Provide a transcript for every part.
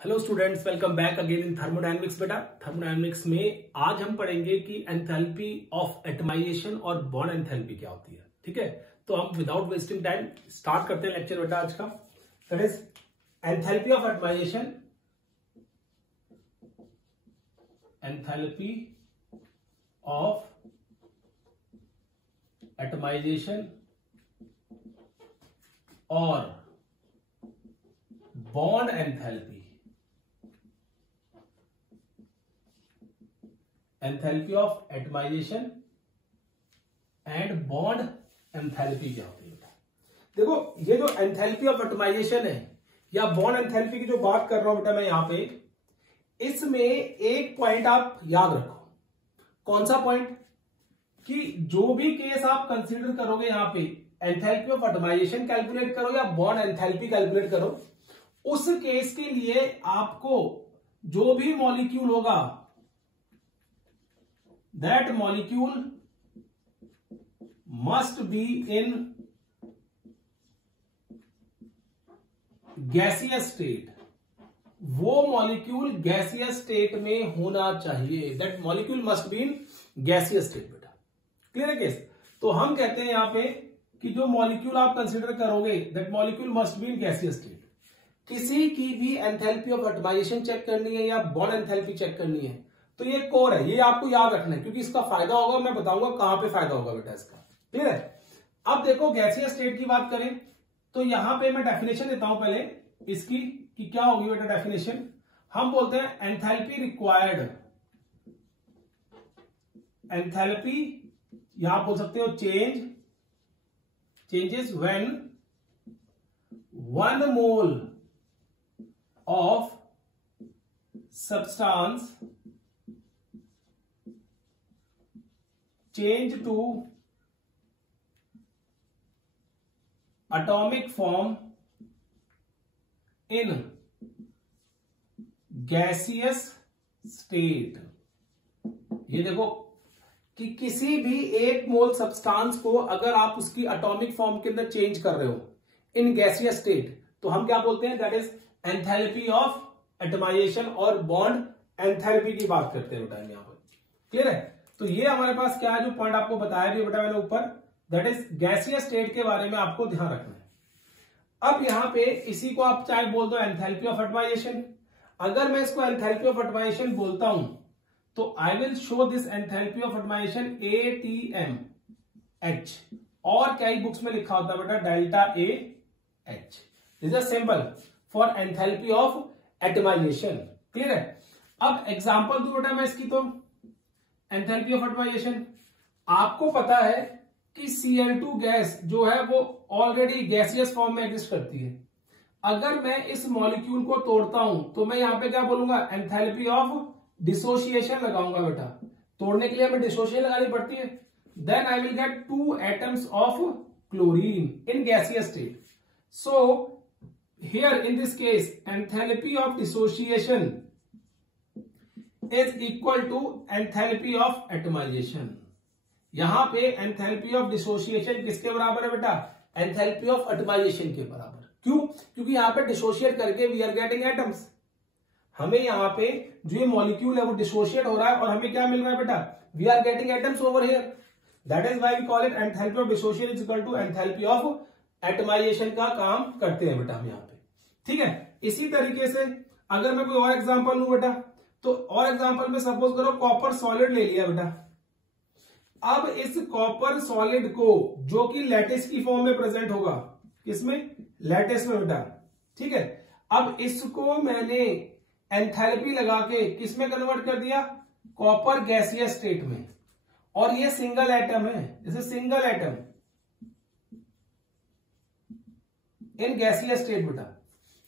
Hello students, welcome back again in thermodynamics. बेटा thermodynamics में आज हम पढ़ेंगे कि एंथैल्पी ऑफ एटमाइजेशन और बॉन्ड एंथैल्पी क्या होती है। ठीक है, तो हम विदाउट वेस्टिंग टाइम स्टार्ट करते हैं लेक्चर बेटा आज का। That is enthalpy of atomisation, enthalpy of atomisation और bond enthalpy. Enthalpy of atomisation and bond enthalpy क्या होती है बेटा? देखो, ये जो एंथैल्पी ऑफ एटमाइजेशन है या बॉन्ड एंथैल्पी की जो बात कर रहा हूं बेटा मैं यहां पे, इसमें एक पॉइंट आप याद रखो। कौन सा पॉइंट? कि जो भी केस आप कंसीडर करोगे यहां पे, एंथैल्पी ऑफ एटमाइजेशन कैलकुलेट करो या बॉन्ड एंथैल्पी कैलकुलेट करो, उस केस के लिए आपको जो भी मॉलिक्यूल होगा, that molecule must be in gaseous state। वो मॉलिक्यूल गैसियस स्टेट में होना चाहिए। That molecule must be in gaseous state बेटा। क्लियर है केस? तो हम कहते हैं यहां पे कि जो मॉलिक्यूल आप कंसीडर करोगे, that molecule must be in gaseous state. किसी की भी एंथैल्पी ऑफ एटमाइजेशन चेक करनी है या बॉन्ड एंथैल्पी चेक करनी है तो ये कोर है, ये आपको याद रखना है क्योंकि इसका फायदा होगा। मैं बताऊंगा कहां पे फायदा होगा बेटा इसका। क्लियर है? अब देखो, गैसियस स्टेट की बात करें तो यहां पे मैं डेफिनेशन देता हूं पहले इसकी कि क्या होगी बेटा डेफिनेशन। हम बोलते हैं एंथैल्पी रिक्वायर्ड, एंथैल्पी यहां बोल सकते हो changes when 1 mole of substance change to atomic form in gaseous state। ये देखो कि किसी भी एक मोल सब्सटेंस को अगर आप उसकी एटॉमिक फॉर्म के अंदर चेंज कर रहे हो इन गैसियस स्टेट, तो हम क्या बोलते हैं? That is enthalpy of atomisation और बॉन्ड एंथैल्पी की बात करते हैं बेटा यहां पर। क्लियर है? तो ये हमारे पास क्या है, जो पॉइंट आपको बताया भी बेटा मैंने ऊपर, दैट इज गैसियस स्टेट के बारे में आपको ध्यान रखना है। अब यहां पे इसी को आप चाहे बोल दो एंथैल्पी ऑफ एटमाइजेशन। अगर मैं इसको एंथैल्पी ऑफ एटमाइजेशन बोलता हूं तो I will show this enthalpy of atomization ATMH, और क्या ही बुक्स में लिखा होता है बेटा delta AH। This is symbol for enthalpy of atomization. Clear है? अब एग्जांपल दूं बेटा मैं इसकी, तो एंथैल्पी ऑफ एटमाइजेशन आपको पता है कि Cl2 गैस जो है वो ऑलरेडी गैसियस फॉर्म में एग्जिस्ट करती है। अगर मैं इस मॉलिक्यूल को तोड़ता हूं तो मैं यहां पे क्या बोलूंगा? एंथैल्पी ऑफ डिसोसिएशन लगाऊंगा बेटा। तोड़ने के लिए हमें डिसोसिएशन लगानी पड़ती है। Then I will get 2 atoms of chlorine in gaseous state. So here in this case enthalpy of dissociation is equal to enthalpy of atomization. यहां पे एंथैल्पी ऑफ डिसोसिएशन किसके बराबर है बेटा? एंथैल्पी ऑफ एटमाइजेशन के बराबर। क्यों? क्योंकि यहां पे डिसोशिएट करके वी आर गेटिंग एटम्स। हमें यहां पे जो ये मॉलिक्यूल है वो डिसोशिएट हो रहा है और हमें क्या मिल रहा है बेटा? We are getting atoms over here. That is why we call it enthalpy of dissociation is equal to enthalpy of atomization का काम करते हैं बेटा हम यहां पे। ठीक है? इसी तरीके से अगर मैं कोई और एग्जांपल लूं बेटा, तो और एग्जांपल में सपोज करो कॉपर सॉलिड ले लिया बेटा। अब इस कॉपर सॉलिड को, जो कि लैटिस की फॉर्म में प्रेजेंट होगा, किसमें? लैटिस में बेटा। ठीक है? अब इसको मैंने एंथैल्पी लगा के किस में कन्वर्ट कर दिया? कॉपर गैसियस स्टेट में। और ये सिंगल एटम है, जैसे single atom in gaseous state बेटा।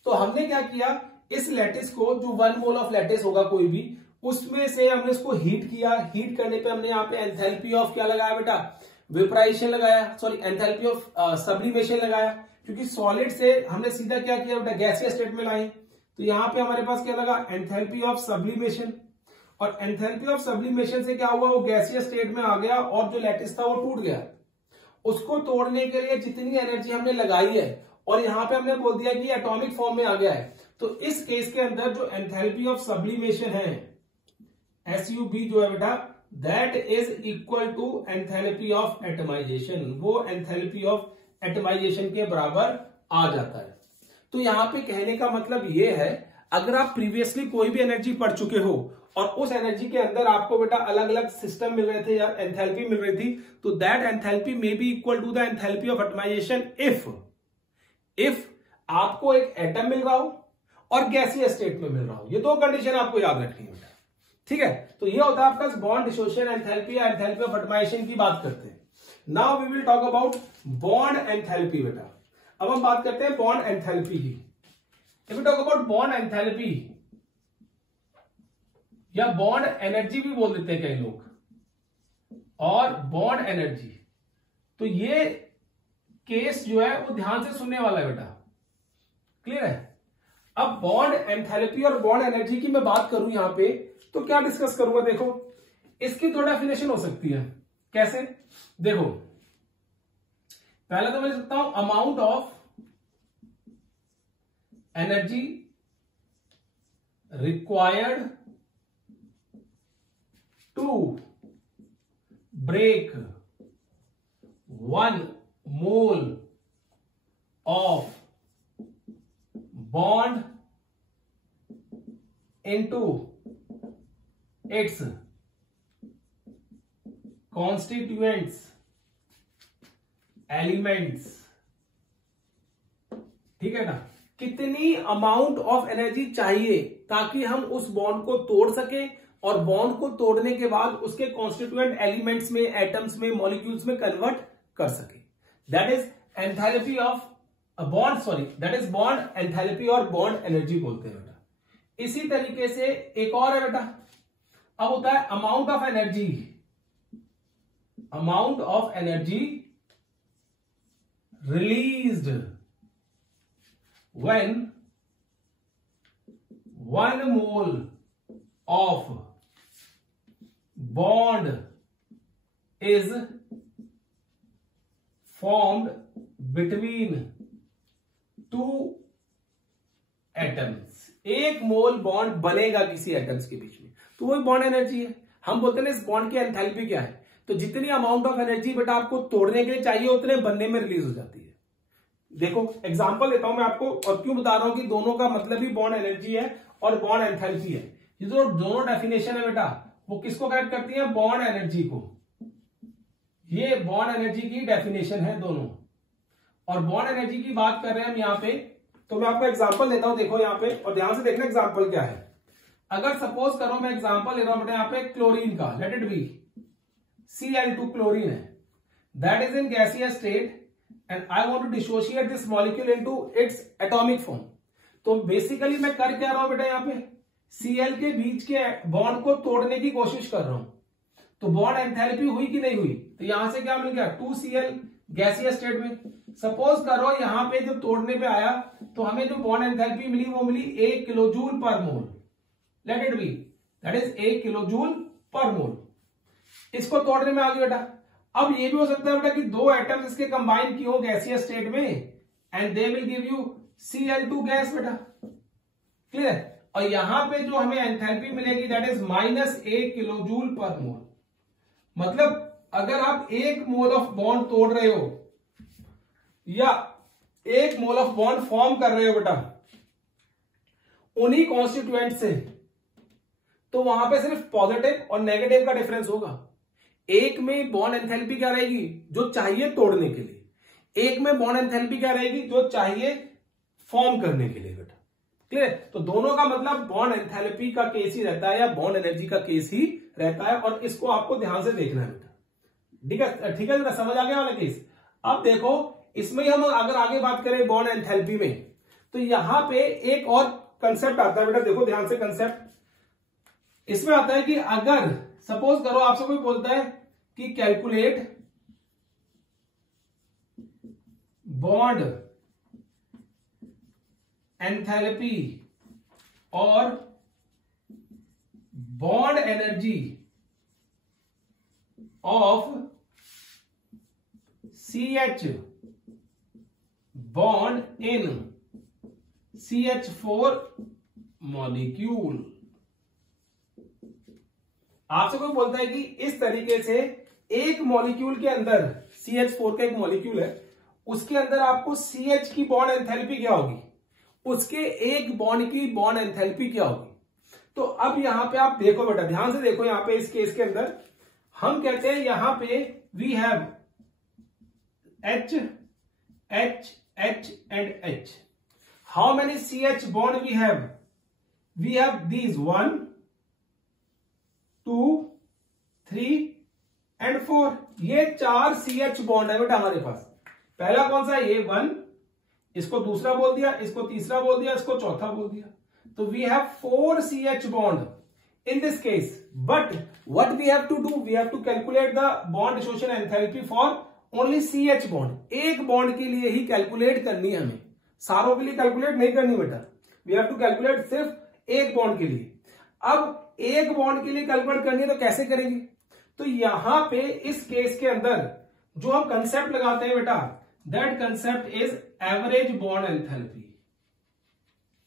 तो हमने क्या किया, इस लैटिस को, जो 1 मोल ऑफ लैटिस होगा कोई भी, उसमें से हमने इसको हीट किया। हीट करने पे हमने यहाँ पे एंथैल्पी ऑफ क्या लगाया बेटा? वेपराइजेशन लगाया, सॉरी एंथैल्पी ऑफ सब्लिमेशन लगाया, क्योंकि सॉलिड से हमने सीधा क्या किया बेटा? गैसियस स्टेट में लाए। तो यहां पे हमारे पास क्या लगा? Enthalpy of sublimation. और एंथैल्पी ऑफ सब्लिमेशन से क्या हुआ? वो गैसियस स्टेट में आ गया और जो लैटिस था वो टूट गया। उसको तोड़ने के लिए जितनी एनर्जी हमने लगाई है और यहां पे हमने बोल दिया कि एटॉमिक फॉर्म में आ गया है, तो इस केस के अंदर जो एंथैल्पी ऑफ सब्लिमेशन है SUB जो है बेटा, that is equal to enthalpy of atomization, वो एंथैल्पी ऑफ एटमाइजेशन के बराबर आ जाता है। तो यहां पे कहने का मतलब ये है, अगर आप प्रीवियसली कोई भी एनर्जी पढ़ चुके हो और उस एनर्जी के अंदर आपको बेटा अलग अलग सिस्टम मिल रहे थे या एंथैल्पी मिल रही थी, तो that enthalpy may be equal to the enthalpy of atomization if आपको एक एटम मिल रहा हो और गैसीय स्टेट में मिल रहा हो। ये दो कंडीशन आपको याद रखनी है बेटा, ठीक है। तो ये होता है आपका बॉन्ड डिसोसिएशन एंथैल्पी या एंथैल्पी ऑफ एटमाइजेशन की बात करते हैं। Now we will talk about bond enthalpy बेटा। अब हम बात करते हैं बॉन्ड एंथैल्पी की। If we talk about bond enthalpy या बॉन्ड एनर्जी भी बोल देते हैं कई लोग, और बॉन्ड एनर्जी, तो ये केस जो है वो ध्यान से सुनने वाला है बेटा, क्लियर है। अब बॉन्ड एंथैल्पी और बॉन्ड एनर्जी की मैं बात करूं यहां पे, तो क्या डिस्कस करूंगा, देखो इसकी थोड़ा डेफिनेशन हो सकती है। कैसे, देखो पहले तो मैं लिख सकता हूं amount of energy required to break 1 mole of bond into its constituents elements, ठीक है ना। कितनी अमाउंट ऑफ एनर्जी चाहिए ताकि हम उस बॉन्ड को तोड़ सके, और बॉन्ड को तोड़ने के बाद उसके कॉन्स्टिट्यूएंट एलिमेंट्स में, एटम्स में, मॉलिक्यूल्स में कन्वर्ट कर सके। That is enthalpy of bond, sorry that is bond enthalpy और बॉन्ड एनर्जी बोलते हैं बेटा। इसी तरीके से एक और है बेटा, अब होता है amount of energy, amount of energy released when 1 mole of bond is formed between 2 atoms. 1 mole bond बनेगा किसी एटम्स के बीच में, तो वही बॉन्ड एनर्जी है। हम बोलते हैं इस बॉन्ड की एंथैल्पी क्या है, तो जितनी अमाउंट ऑफ एनर्जी बेटा आपको तोड़ने के लिए चाहिए उतने बनने में रिलीज हो जाती है। देखो एग्जांपल देता हूं मैं आपको, और क्यों बता रहा हूं कि दोनों का मतलब ही बॉन्ड एनर्जी है और बॉन्ड एंथैल्पी है। ये जो दोनों डेफिनेशन है बेटा, वो किसको करेक्ट करती है, बॉन्ड एनर्जी को। ये बॉन्ड एनर्जी की डेफिनेशन है दोनों, और बॉन्ड एनर्जी की बात कर रहे हैं हम यहाँ पे। तो मैं आपको एग्जांपल देता हूं, देखो यहाँ पे, और ध्यान से देखना एग्जांपल क्या है। अगर सपोज करो मैं एग्जांपल ले रहा हूं बेटा यहाँ पे क्लोरीन का, let it be Cl2 chlorine है, that is in gaseous state and I want to dissociate this molecule into its atomic form. तो बेसिकली मैं कर क्या रहा हूं बेटा, यहाँ पे Cl के बीच के बॉन्ड को तोड़ने की कोशिश कर रहा हूं। तो बॉन्ड एंथैल्पी हुई कि नहीं हुई, तो यहां से क्या मिल गया 2Cl गैसियस स्टेट में। सपोज करो यहां पे जब तोड़ने पे आया तो हमें जो बॉन्ड एंथैल्पी मिली वो मिली 1 kilojoule per mole, let it be that is 1 kilojoule per mole. इसको तोड़ने में आ गया बेटा। अब ये भी हो सकता है बेटा कि 2 एटम्स इसके कंबाइन की हो गैसियस स्टेट में and they will give you Cl2 gas बेटा, क्लियर। और यहां पे जो हमें एंथैल्पी मिलेगी दैट इज -1 किलोजूल पर मोल। मतलब अगर आप 1 मोल ऑफ बॉन्ड तोड़ रहे हो या 1 मोल ऑफ बॉन्ड फॉर्म कर रहे हो बेटा उन्हीं कॉन्स्टिट्यूएंट से, तो वहां पे सिर्फ पॉजिटिव और नेगेटिव का डिफरेंस होगा। एक में बॉन्ड एंथैल्पी क्या रहेगी, जो चाहिए तोड़ने के लिए, एक में बॉन्ड एंथैल्पी क्या रहेगी, जो चाहिए फॉर्म करने के लिए बेटा, क्लियर। तो दोनों का मतलब बॉन्ड एंथैल्पी का केस ही रहता है या बॉन्ड एनर्जी का केस ही रहता है, और इसको आपको ध्यान से देखना है बेटा, ठीक है, ठीक है बेटा, समझ आ गया वाला केस। अब देखो इसमें हम अगर आगे बात करें बॉन्ड एंथैल्पी में, तो यहां पे एक और कंसेप्ट आता है बेटा, देखो ध्यान से कंसेप्ट। इसमें आता है कि अगर सपोज करो आपसे कोई बोलता है कि कैलकुलेट बॉन्ड एंथैल्पी और bond energy of CH bond in CH4 molecule. आपसे कोई बोलता है कि इस तरीके से एक मॉलिक्यूल के अंदर CH4 का एक मॉलिक्यूल है, उसके अंदर आपको CH की बॉन्ड एंथैल्पी क्या होगी, उसके एक बॉन्ड की बॉन्ड एंथैल्पी क्या होगी। तो अब यहां पे आप देखो बेटा, ध्यान से देखो, यहां पे इस केस के अंदर हम कहते हैं यहां पे we have H H H and H। How many CH bond we have? We have these 1 2 3 and 4। ये 4 CH बॉन्ड है बेटा हमारे पास। पहला कौन सा है? ये 1, इसको दूसरा बोल दिया, इसको तीसरा बोल दिया, इसको चौथा बोल दिया। तो we have 4 CH bond in this case, but what we have to do, we have to calculate the bond dissociation enthalpy for only CH bond. एक बॉन्ड के लिए ही कैलकुलेट करनी है हमें, सारों के लिए कैलकुलेट नहीं करनी बेटा। वी हैव टू कैलकुलेट सिर्फ एक बॉन्ड के लिए। अब एक बॉन्ड के लिए कैलकुलेट करनी है तो कैसे करेंगे? तो यहां पे इस केस के अंदर जो हम कंसेप्ट लगाते हैं बेटा, that concept is average bond enthalpy,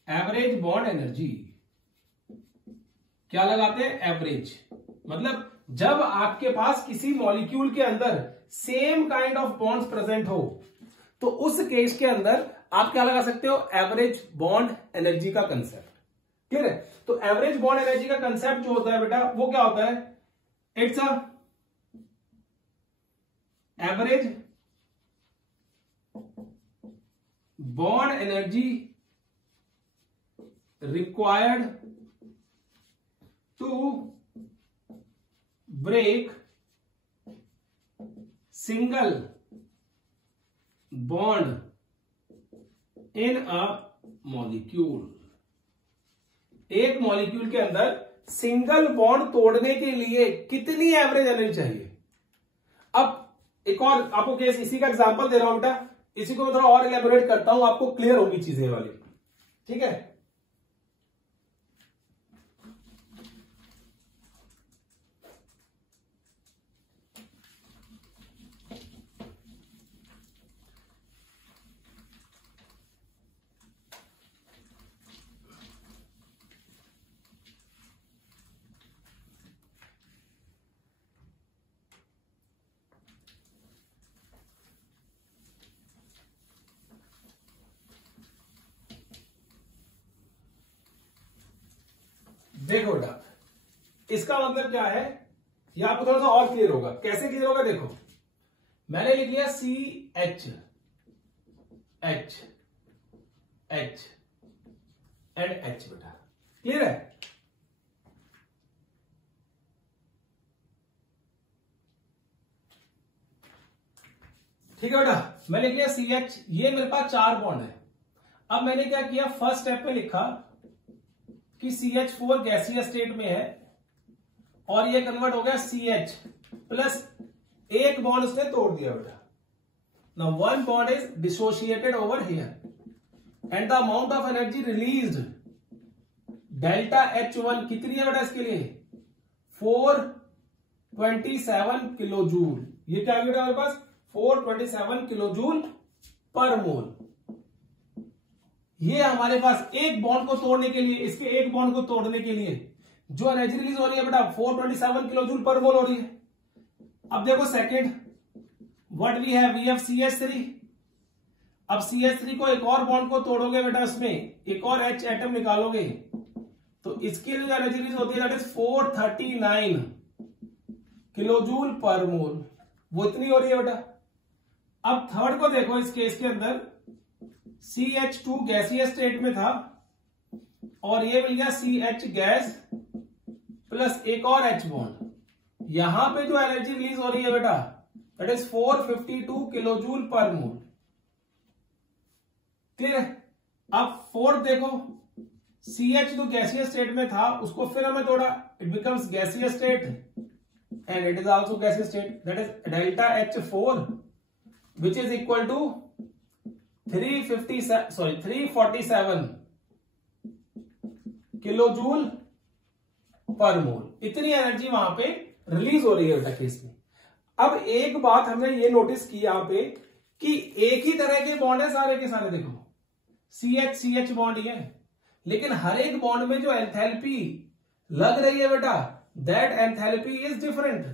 average bond energy. क्या लगाते हैं? एवरेज। मतलब जब आपके पास किसी मॉलिक्यूल के अंदर same kind of bonds present हो, तो उस केस के अंदर आप क्या लगा सकते हो? एवरेज बॉन्ड एनर्जी का कंसेप्ट। क्लियर है? तो एवरेज बॉन्ड एनर्जी का कंसेप्ट जो होता है बेटा, वो क्या होता है? It's a average bond energy required to break single bond in a molecule। एक मॉलिक्यूल के अंदर सिंगल बॉन्ड तोड़ने के लिए कितनी एवरेज एनर्जी चाहिए? अब एक और आपको केस इसी का एग्जांपल दे रहा हूं बेटा, इसी को मैं थोड़ा और इलेबोरेट करता हूं, आपको क्लियर होगी चीजें वाली। ठीक है? देखो बेटा, इसका मतलब क्या है, यह आपको थोड़ा सा और क्लियर होगा। कैसे क्लियर होगा? देखो, मैंने लिख लिया CH H H and H बेटा। क्लियर है? ठीक है बेटा, मैंने लिख लिया CH, ये मेरे पास 4 बॉन्ड है। अब मैंने क्या किया, फर्स्ट स्टेप में लिखा कि CH4 गैसीय स्टेट में है और ये कन्वर्ट हो गया CH प्लस एक बॉन्ड उसने तोड़ दिया बेटा। Now one bond is dissociated over here and the amount of energy released delta H1 कितनी है बेटा इसके लिए? 427 किलो जूल। ये क्या बेटा हमारे पास? 427 किलो जूल पर मोल। ये हमारे पास एक बॉन्ड को तोड़ने के लिए, इसके एक बॉन्ड को तोड़ने के लिए जो एनर्जी रिलीज हो रही है बेटा 427 किलो जूल पर मोल हो रही है। अब देखो second, what we have CH3। अब CH3 को एक और बॉन्ड को तोड़ोगे बेटा, उसमें एक और H एटम निकालोगे तो इसके लिए जो एनर्जी रिलीज होती है that is 439 kilo joule per मोल, वो इतनी हो रही है बेटा। अब थर्ड को देखो, इस केस के अंदर CH2 गैसीय स्टेट में था और ये मिल गया CH गैस प्लस एक और H बॉन्ड। यहां पे जो एनर्जी रिलीज हो रही है बेटा that is 452 kilo joule per mole. Clear है? अब फोर्थ देखो, CH जो गैसीय स्टेट में था उसको फिर हमें तोड़ा, इट बिकम्स गैसीय state and it is also गैसीय state, that is delta H4 which is equal to 347 kilo joule per mole. इतनी एनर्जी वहां पे रिलीज हो रही है बेटा केस में। अब एक बात हमने ये नोटिस की यहां पे कि एक ही तरह के बॉन्ड है सारे के सारे। देखो CH बॉन्ड ही है, लेकिन हर एक बॉन्ड में जो एंथैल्पी लग रही है बेटा, दैट एंथैल्पी इज डिफरेंट,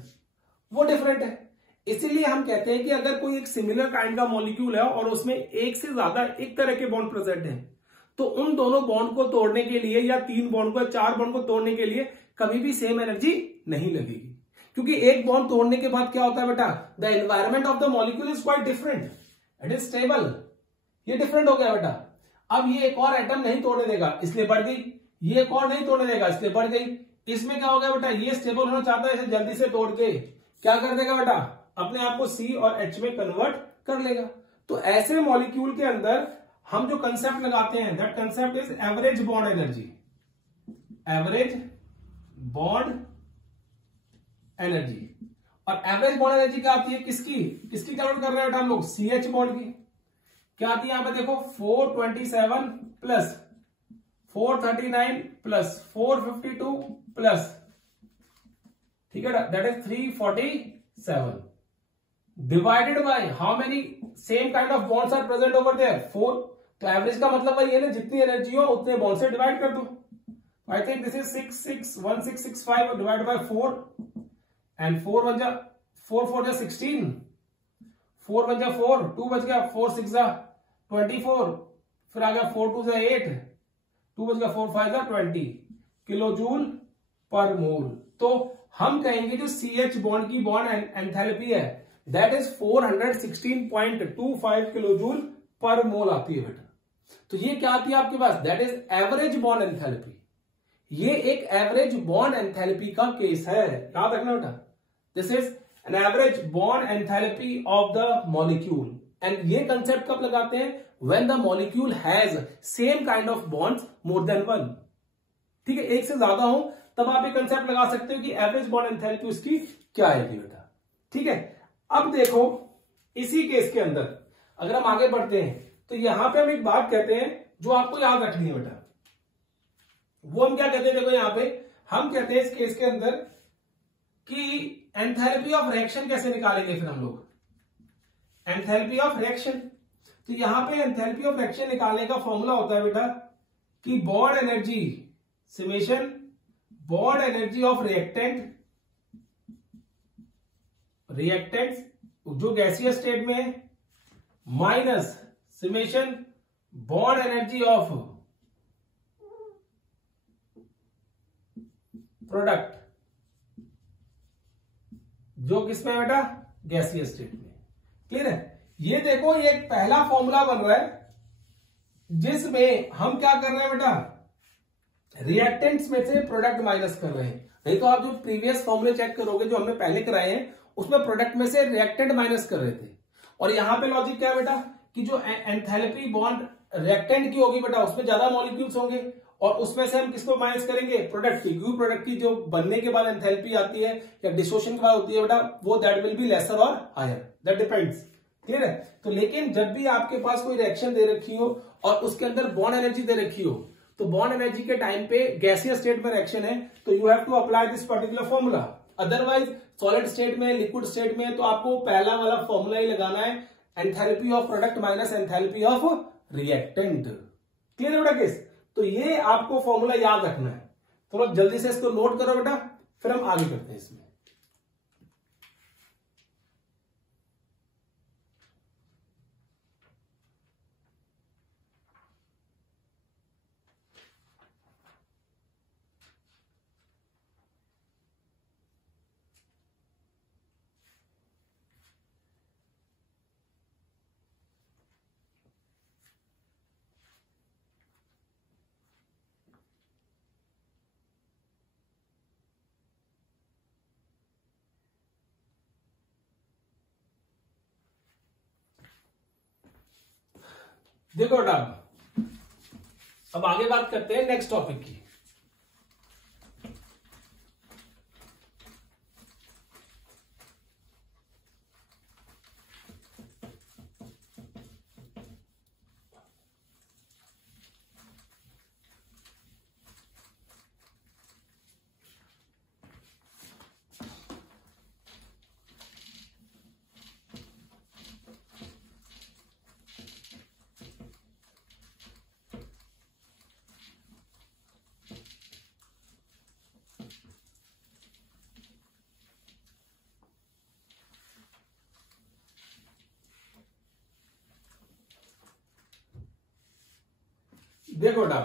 वो डिफरेंट है। इसीलिए हम कहते हैं कि अगर कोई एक सिमिलर काइंड का मॉलिक्यूल है और उसमें एक से ज्यादा एक तरह के बॉन्ड प्रेजेंट हैं, तो उन दोनों बॉन्ड को तोड़ने के लिए या 3 बॉन्ड को, 4 बॉन्ड को तोड़ने के लिए कभी भी सेम एनर्जी नहीं लगेगी, क्योंकि एक बॉन्ड तोड़ने के बाद क्या होता है बेटा, the environment of the molecule is quite different, it is stable, ये डिफरेंट हो गया बेटा। अब ये एक और एटम नहीं तोड़ने देगा इसलिए बढ़ गई, ये एक और नहीं तोड़ने देगा इसलिए बढ़ गई। इसमें क्या हो गया बेटा, ये स्टेबल होना चाहता है, इसे जल्दी से तोड़ के क्या कर देगा बेटा, अपने आप को C और H में कन्वर्ट कर लेगा। तो ऐसे मॉलिक्यूल के अंदर हम जो कंसेप्ट लगाते हैं, that concept is average bond energy, average bond energy. और एवरेज बॉन्ड एनर्जी क्या आती है, किसकी किसकी कैलकुलेट कर रहे हैं बेटा हम लोग, CH बॉन्ड की। क्या आती है यहां पे देखो, 427 प्लस 439 प्लस 452 प्लस, ठीक है, that is 347 divided by how many same kind of bonds are present over there, 4। तो एवरेज का मतलब वही है ना, जितनी एनर्जी हो उतने बॉन्ड से डिवाइड कर दो। I think this is 1665 divide by 4 and 4 बन जा 4 4 जा 16, 4 बन जा 4, 2 बच गया, 4 6 जा 24, फिर आ गया 4 2 जा 8, 2 बच गया 4 5 जा 20 किलो जूल पर मोल। तो हम कहेंगे जो CH बॉन्ड की बॉन्ड एंथैल्पी है, that is 416.25 kilo joule per mole आती है बेटा। तो ये क्या आती है आपके पास, that is average bond enthalpy. ये एक एवरेज बॉन्ड एंथैल्पी का केस है, याद रखना बेटा, this is an average bond enthalpy of the molecule. And ये कंसेप्ट कब लगाते हैं, when the molecule has same kind of bonds more than one. ठीक है, एक से ज्यादा हो तब आप ये कंसेप्ट लगा सकते हो कि एवरेज बॉन्ड एंथैल्पी उसकी क्या आएगी बेटा। ठीक है, अब देखो इसी केस के अंदर अगर हम आगे बढ़ते हैं तो यहां पे हम एक बात कहते हैं जो आपको याद रखनी है बेटा, वो हम क्या कहते हैं, देखो यहां पे हम कहते हैं इस केस के अंदर कि एंथैल्पी ऑफ रिएक्शन कैसे निकालेंगे फिर हम लोग, एंथैल्पी ऑफ रिएक्शन। तो यहां पे एंथैल्पी ऑफ रिएक्शन निकालने का फॉर्मूला होता है बेटा कि bond energy summation bond energy of reactants जो गैसीय स्टेट में है minus summation bond energy of product जो किसमें है बेटा, गैसीय स्टेट में। क्लियर है, ये देखो ये एक पहला फॉर्मूला बन रहा है जिसमें हम क्या कर रहे हैं बेटा, रिएक्टेंट्स में से प्रोडक्ट माइनस कर रहे हैं। नहीं तो आप जो प्रीवियस फॉर्मूले चेक करोगे जो हमने पहले कराए हैं उसमें प्रोडक्ट में से रिएक्टेंट माइनस कर रहे थे। और यहां पे लॉजिक क्या है बेटा कि जो एंथैल्पी बॉन्ड रिएक्टेंट की होगी बेटा उसमें ज्यादा मॉलिक्यूल्स होंगे और उसमें से हम किसको माइनस करेंगे, प्रोडक्ट की, क्योंकि प्रोडक्ट की जो बनने के बाद एंथैल्पी आती है या डिसोसिएशन के बाद होती है बेटा वो दैट विल बी लेसर और हायर, दैट डिपेंड्स। क्लियर है, तो लेकिन जब भी आपके पास कोई रिएक्शन दे रखी हो और उसके अंदर बॉन्ड एनर्जी दे रखी हो तो बॉन्ड एनर्जी के टाइम पे गैसीय स्टेट में रिएक्शन है तो you have to apply this particular formula. Otherwise solid state में, लिक्विड स्टेट में तो आपको पहला वाला फॉर्मूला ही लगाना है, enthalpy of product minus enthalpy of reactant. Clear है बेटा केस, तो ये आपको फॉर्मूला याद रखना है। थोड़ा जल्दी से इसको नोट करो बेटा, फिर हम आगे करते हैं इसमें। देखो बेटा अब आगे बात करते हैं नेक्स्ट टॉपिक की। देखो बेटा,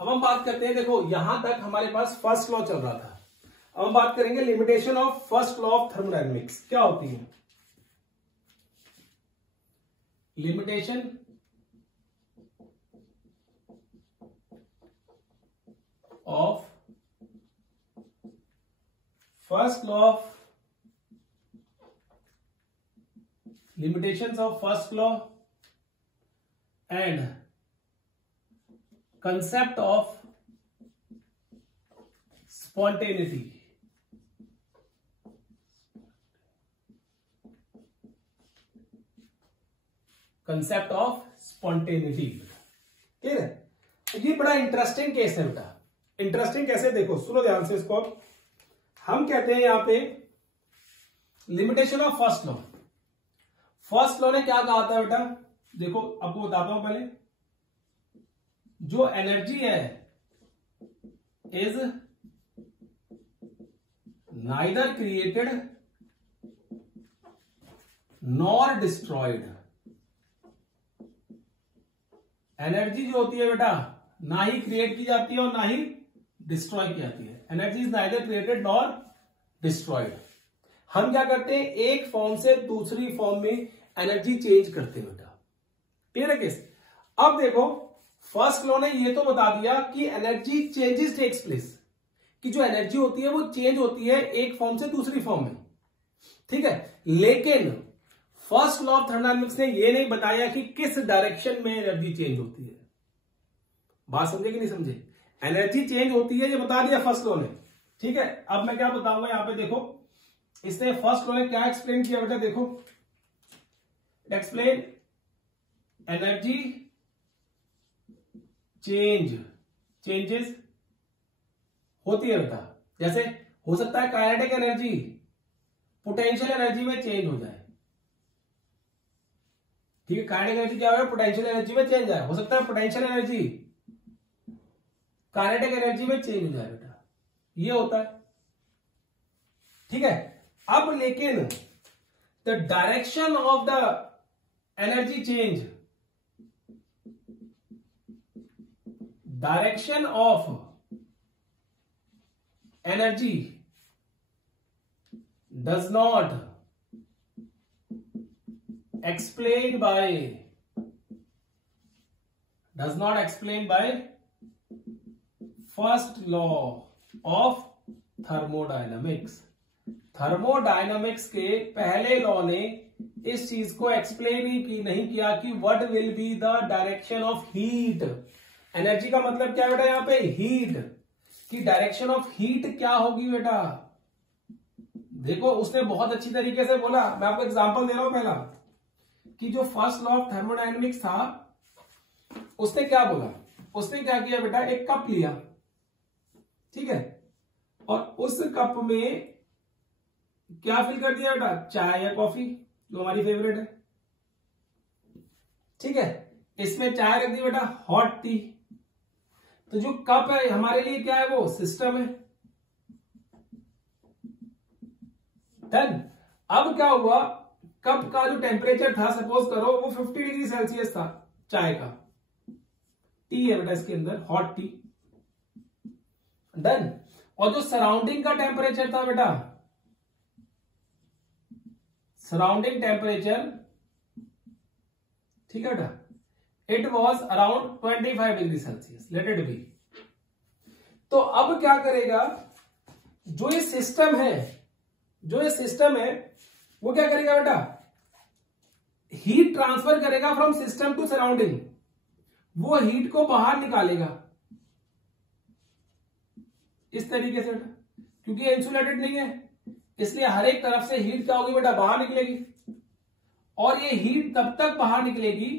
अब हम बात करते हैं, देखो यहां तक हमारे पास फर्स्ट लॉ चल रहा था। अब हम बात करेंगे limitation of first law of thermodynamics क्या होती है। Limitation of first law of limitations of first law and concept of spontaneity. Concept of spontaneity. ठीक है, ये बड़ा इंटरेस्टिंग केस है बेटा। इंटरेस्टिंग कैसे, देखो सुनो ध्यान से इसको। हम कहते हैं यहां पे limitation of first law. First law ने क्या कहा था बेटा, देखो आपको बताता हूं पहले। जो एनर्जी है is neither created nor destroyed. Energy जो होती है बेटा ना ही क्रिएट की जाती है और ना ही डिस्ट्रॉय की जाती है। Energy is neither created nor destroyed. हम क्या करते हैं, एक फॉर्म से दूसरी फॉर्म में एनर्जी चेंज करते हैं बेटा। क्लियर है केस। अब देखो फर्स्ट लॉ ने ये तो बता दिया कि एनर्जी चेंजेस टेक्स प्लेस, कि जो एनर्जी होती है वो चेंज होती है एक फॉर्म से दूसरी फॉर्म में। ठीक है, लेकिन फर्स्ट लॉ ऑफ थर्मोडायनेमिक्स ने ये नहीं बताया कि किस डायरेक्शन में एनर्जी चेंज होती है। बात समझे कि नहीं समझे। एनर्जी चेंज होती है ये बता दिया फर्स्ट लॉ ने। ठीक है, अब मैं क्या बताऊंगा यहां पे, देखो इसने फर्स्ट लॉ ने क्या एक्सप्लेन किया बेटा, देखो एक्सप्लेन एनर्जी चेंजेस होती है बेटा। जैसे हो सकता है काइनेटिक एनर्जी पोटेंशियल एनर्जी में चेंज हो जाए। ठीक है, काइनेटिक एनर्जी क्या हो, पोटेंशियल एनर्जी में चेंज आए। हो सकता है पोटेंशियल एनर्जी काइनेटिक एनर्जी में चेंज हो जाए बेटा, ये होता है। ठीक है, अब लेकिन the direction of the energy change, direction of energy does not explained by first law of thermodynamics। Thermodynamics के पहले लॉ ने इस चीज को एक्सप्लेन ही नहीं किया कि what will be the direction of heat. Energy का मतलब क्या बेटा, यहां पे हीट की डायरेक्शन ऑफ हीट क्या होगी बेटा। देखो उसने बहुत अच्छी तरीके से बोला। मैं आपको एग्जांपल दे रहा हूं पहला, कि जो फर्स्ट लॉ ऑफ थर्मोडायनेमिक्स था उसने क्या बोला। उसने क्या किया बेटा, एक कप लिया, ठीक है, और उस कप में क्या फिल कर दिया बेटा, चाय या कॉफी जो हमारी फेवरेट है। ठीक है, इसमें चाय रख दी बेटा, हॉट टी। तो जो कप है हमारे लिए क्या है, वो सिस्टम है। डन। अब क्या हुआ, कप का जो टेम्परेचर था सपोज करो वो 50 डिग्री सेल्सियस था चाय का। टी है बेटा इसके अंदर, हॉट टी। डन। और जो सराउंडिंग का टेम्परेचर था बेटा, सराउंडिंग टेम्परेचर, ठीक है बेटा, it was around 25 degree Celsius, late it B. तो अब क्या करेगा, जो ये सिस्टम है वो क्या करेगा बेटा, हीट ट्रांसफर करेगा फ्रॉम सिस्टम टू सराउंडिंग। वो हीट को बाहर निकालेगा इस तरीके से बेटा, क्योंकि इंसुलेटेड नहीं है इसलिए हर एक तरफ से हीट क्या होगी बेटा, बाहर निकलेगी। और ये हीट तब तक बाहर निकलेगी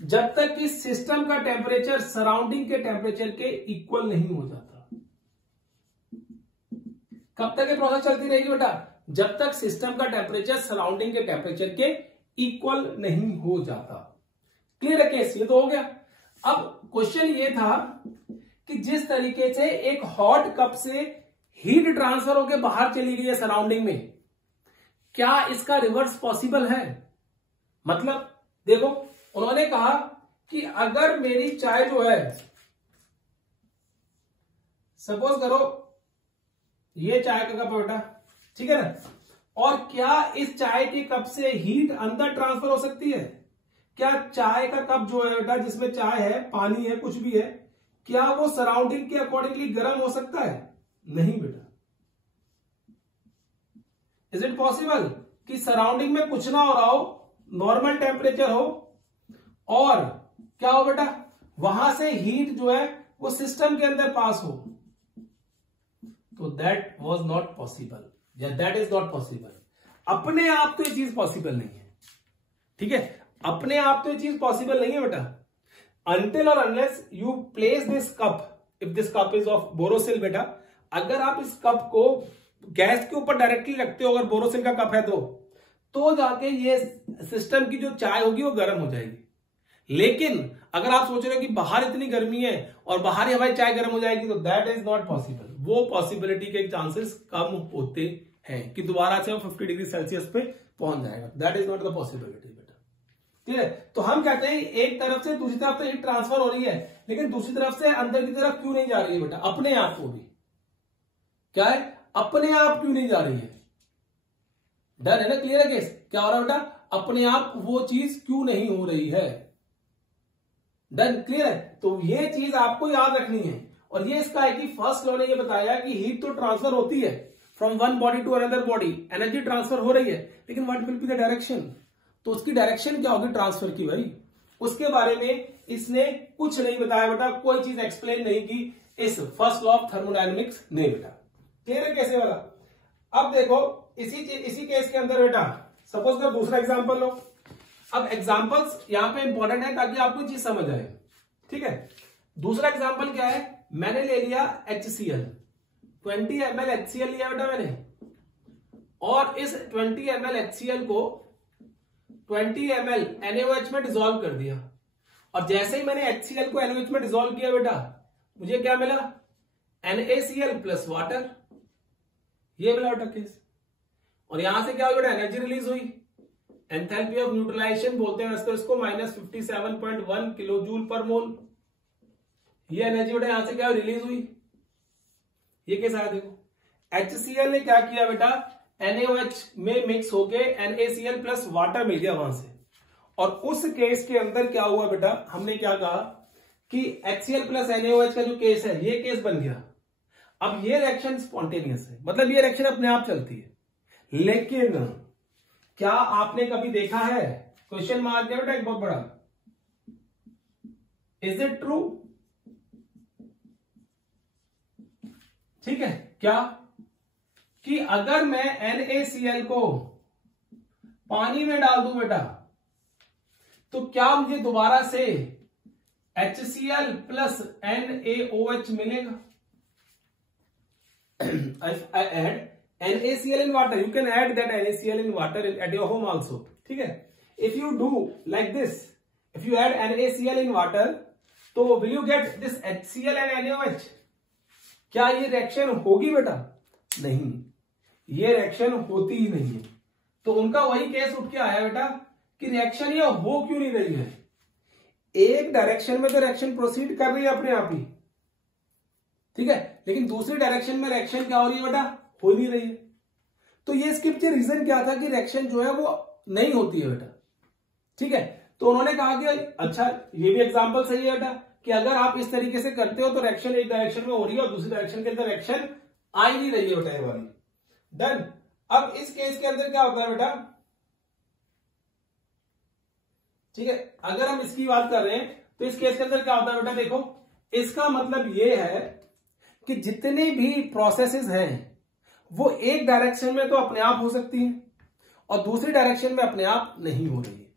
जब तक कि सिस्टम का टेम्परेचर सराउंडिंग के टेम्परेचर के इक्वल नहीं हो जाता। कब तक ये प्रोसेस चलती रहेगी बेटा, जब तक सिस्टम का टेम्परेचर सराउंडिंग के टेम्परेचर के इक्वल नहीं हो जाता। क्लियर है केस, ये तो हो गया। अब क्वेश्चन ये था कि जिस तरीके से एक हॉट कप से हीट ट्रांसफर होकर बाहर चली गई है सराउंडिंग में, क्या इसका रिवर्स पॉसिबल है। मतलब देखो उन्होंने कहा कि अगर मेरी चाय जो है, सपोज करो ये चाय का कप है बेटा, ठीक है ना, और क्या इस चाय के कप से हीट अंदर ट्रांसफर हो सकती है? क्या चाय का कप जो है बेटा, जिसमें चाय है, पानी है, कुछ भी है, क्या वो सराउंडिंग के अकॉर्डिंगली गर्म हो सकता है? नहीं बेटा। इज इट पॉसिबल कि सराउंडिंग में कुछ ना हो रहा हो, नॉर्मल टेम्परेचर हो, और क्या हो बेटा, वहां से हीट जो है वो सिस्टम के अंदर पास हो? तो दैट वॉज नॉट पॉसिबल, या दैट इज नॉट पॉसिबल। अपने आप तो ये चीज पॉसिबल नहीं है, ठीक है, अपने आप तो ये चीज पॉसिबल नहीं है बेटा। अनटिल और unless you place this cup, if this cup is of Borosil बेटा, अगर आप इस कप को गैस के ऊपर डायरेक्टली रखते हो, अगर बोरोसिल का कप है तो जाके ये सिस्टम की जो चाय होगी वो गर्म हो जाएगी। लेकिन अगर आप सोच रहे हो कि बाहर इतनी गर्मी है और बाहर ही हमारी चाय गर्म हो जाएगी, तो दैट इज नॉट पॉसिबल। वो पॉसिबिलिटी के चांसेस कम होते हैं कि दोबारा से वो 50 डिग्री सेल्सियस पे पहुंच जाएगा। That is not the possibility बेटा, ठीक है। तो हम कहते हैं एक तरफ से दूसरी तरफ हीट ट्रांसफर हो रही है, लेकिन दूसरी तरफ से अंदर की तरफ क्यों नहीं जा रही है बेटा? अपने आप को भी क्या है, अपने आप क्यों नहीं जा रही है? डन है ना, क्लियर है केस? क्या हो रहा है बेटा? अपने आप वो चीज क्यों नहीं हो रही है? डन, क्लियर है? तो ये चीज आपको याद रखनी है। और ये इसका है कि फर्स्ट लॉ ने ये बताया कि हीट तो ट्रांसफर होती है from one body to another body, energy transfer हो रही है, लेकिन what will be the direction? तो उसकी डायरेक्शन क्या होगी ट्रांसफर की भाई? उसके बारे में इसने कुछ नहीं बताया बेटा, कोई चीज एक्सप्लेन नहीं की इस फर्स्ट लॉ ऑफ थर्मोडायनेमिक्स ने बेटा। क्लियर है कैसे वाला? अब देखो इसी केस के अंदर बेटा, सपोज कर दूसरा एग्जांपल लो। अब एग्जांपल्स यहां पे इंपॉर्टेंट है ताकि आपको चीज समझ आए, ठीक है। दूसरा एग्जांपल क्या है? मैंने ले लिया HCl, 20 ml HCl लिया बेटा मैंने, और इस 20 ml HCl को 20 ml NaOH में डिसॉल्व कर दिया, और जैसे ही मैंने HCl को NaOH में डिसॉल्व किया बेटा, मुझे क्या मिला? NaCl प्लस वाटर, ये मिला बेटा केस। और यहां से क्या हुआ बेटा? एनर्जी रिलीज हुई, एंथैल्पी ऑफ न्यूट्रलाइजेशन बोलते हैं इसको, -57.1 किलो जूल पर मोल। ये एनर्जी बेटा यहां से क्या रिलीज हुई, ये केस आया। देखो HCl ने क्या किया बेटा? NaOH में मिक्स होके NaCl प्लस वाटर मिल गया वहां से, और उस केस के अंदर क्या हुआ बेटा? हमने क्या कहा कि HCl प्लस NaOH का जो केस है, ये केस बन गया। अब ये रिएक्शन स्पॉन्टेनियस है, मतलब ये रिएक्शन अपने आप चलती है, लेकिन क्या आपने कभी देखा है? क्वेश्चन मार्क है बेटा एक बहुत बड़ा। Is it true? ठीक है, क्या कि अगर मैं NaCl को पानी में डाल दूं बेटा, तो क्या मुझे दोबारा से HCl प्लस NaOH मिलेगा? If I add NaCl in water, you can add that NaCl in water at your home also, ठीक है। If you do like this, if you add NaCl in water, तो will you get this HCl and NaOH? क्या ये reaction होगी बेटा? नहीं, ये reaction होती ही नहीं है। तो उनका वही केस उठ के आया बेटा कि रिएक्शन ये हो क्यों नहीं रही है? एक डायरेक्शन में तो रिएक्शन प्रोसीड कर रही है अपने आप ही, ठीक है, लेकिन दूसरी डायरेक्शन में रिएक्शन क्या हो रही है बेटा? हो नहीं रही है। तो ये इसके पीछे रीजन क्या था कि रिएक्शन जो है वो नहीं होती है बेटा, ठीक है। तो उन्होंने कहा कि अच्छा ये भी एग्जांपल सही है बेटा कि अगर आप इस तरीके से करते हो तो रिएक्शन एक डायरेक्शन में हो रही है और दूसरी डायरेक्शन के अंदर रिएक्शन आ ही नहीं रही है बेटा, ये वाली। डन। अब इस केस के अंदर क्या होता है बेटा? ठीक है, अगर हम इसकी बात कर रहे हैं तो इस केस के अंदर क्या होता है बेटा? देखो, इसका मतलब ये है कि जितनी भी प्रोसेसेस हैं वो एक डायरेक्शन में तो अपने आप हो सकती हैं और दूसरी डायरेक्शन में अपने आप नहीं हो रही है।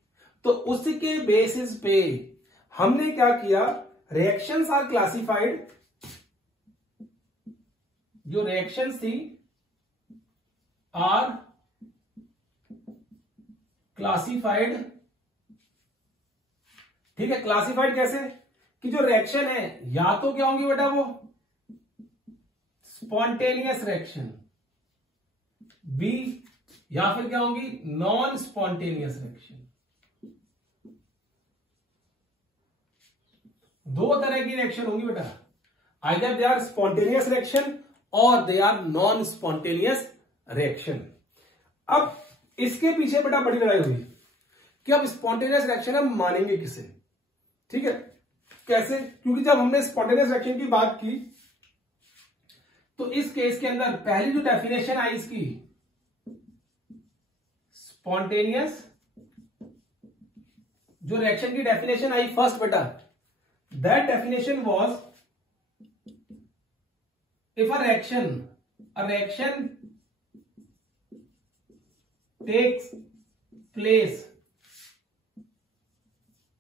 तो उसके बेसिस पे हमने क्या किया? रिएक्शंस आर क्लासिफाइड, जो रिएक्शंस थी आर क्लासिफाइड, ठीक है। क्लासिफाइड कैसे? कि जो रिएक्शन है या तो क्या होंगी बेटा वो स्पॉन्टेनियस रिएक्शन, बी, या फिर क्या होंगी नॉन स्पॉन्टेनियस रिएक्शन। दो तरह की रिएक्शन होंगी बेटा, either they are spontaneous reaction और they are non spontaneous reaction. अब इसके पीछे बेटा बड़ी लड़ाई हुई कि अब स्पॉन्टेनियस रिएक्शन हम मानेंगे किसे, ठीक है, कैसे, क्योंकि जब हमने स्पॉन्टेनियस रिएक्शन की बात की तो इस केस के अंदर पहली जो डेफिनेशन आई इसकी स्पॉन्टेनियस, जो रिएक्शन की डेफिनेशन आई फर्स्ट बेटा, that definition was if a reaction takes place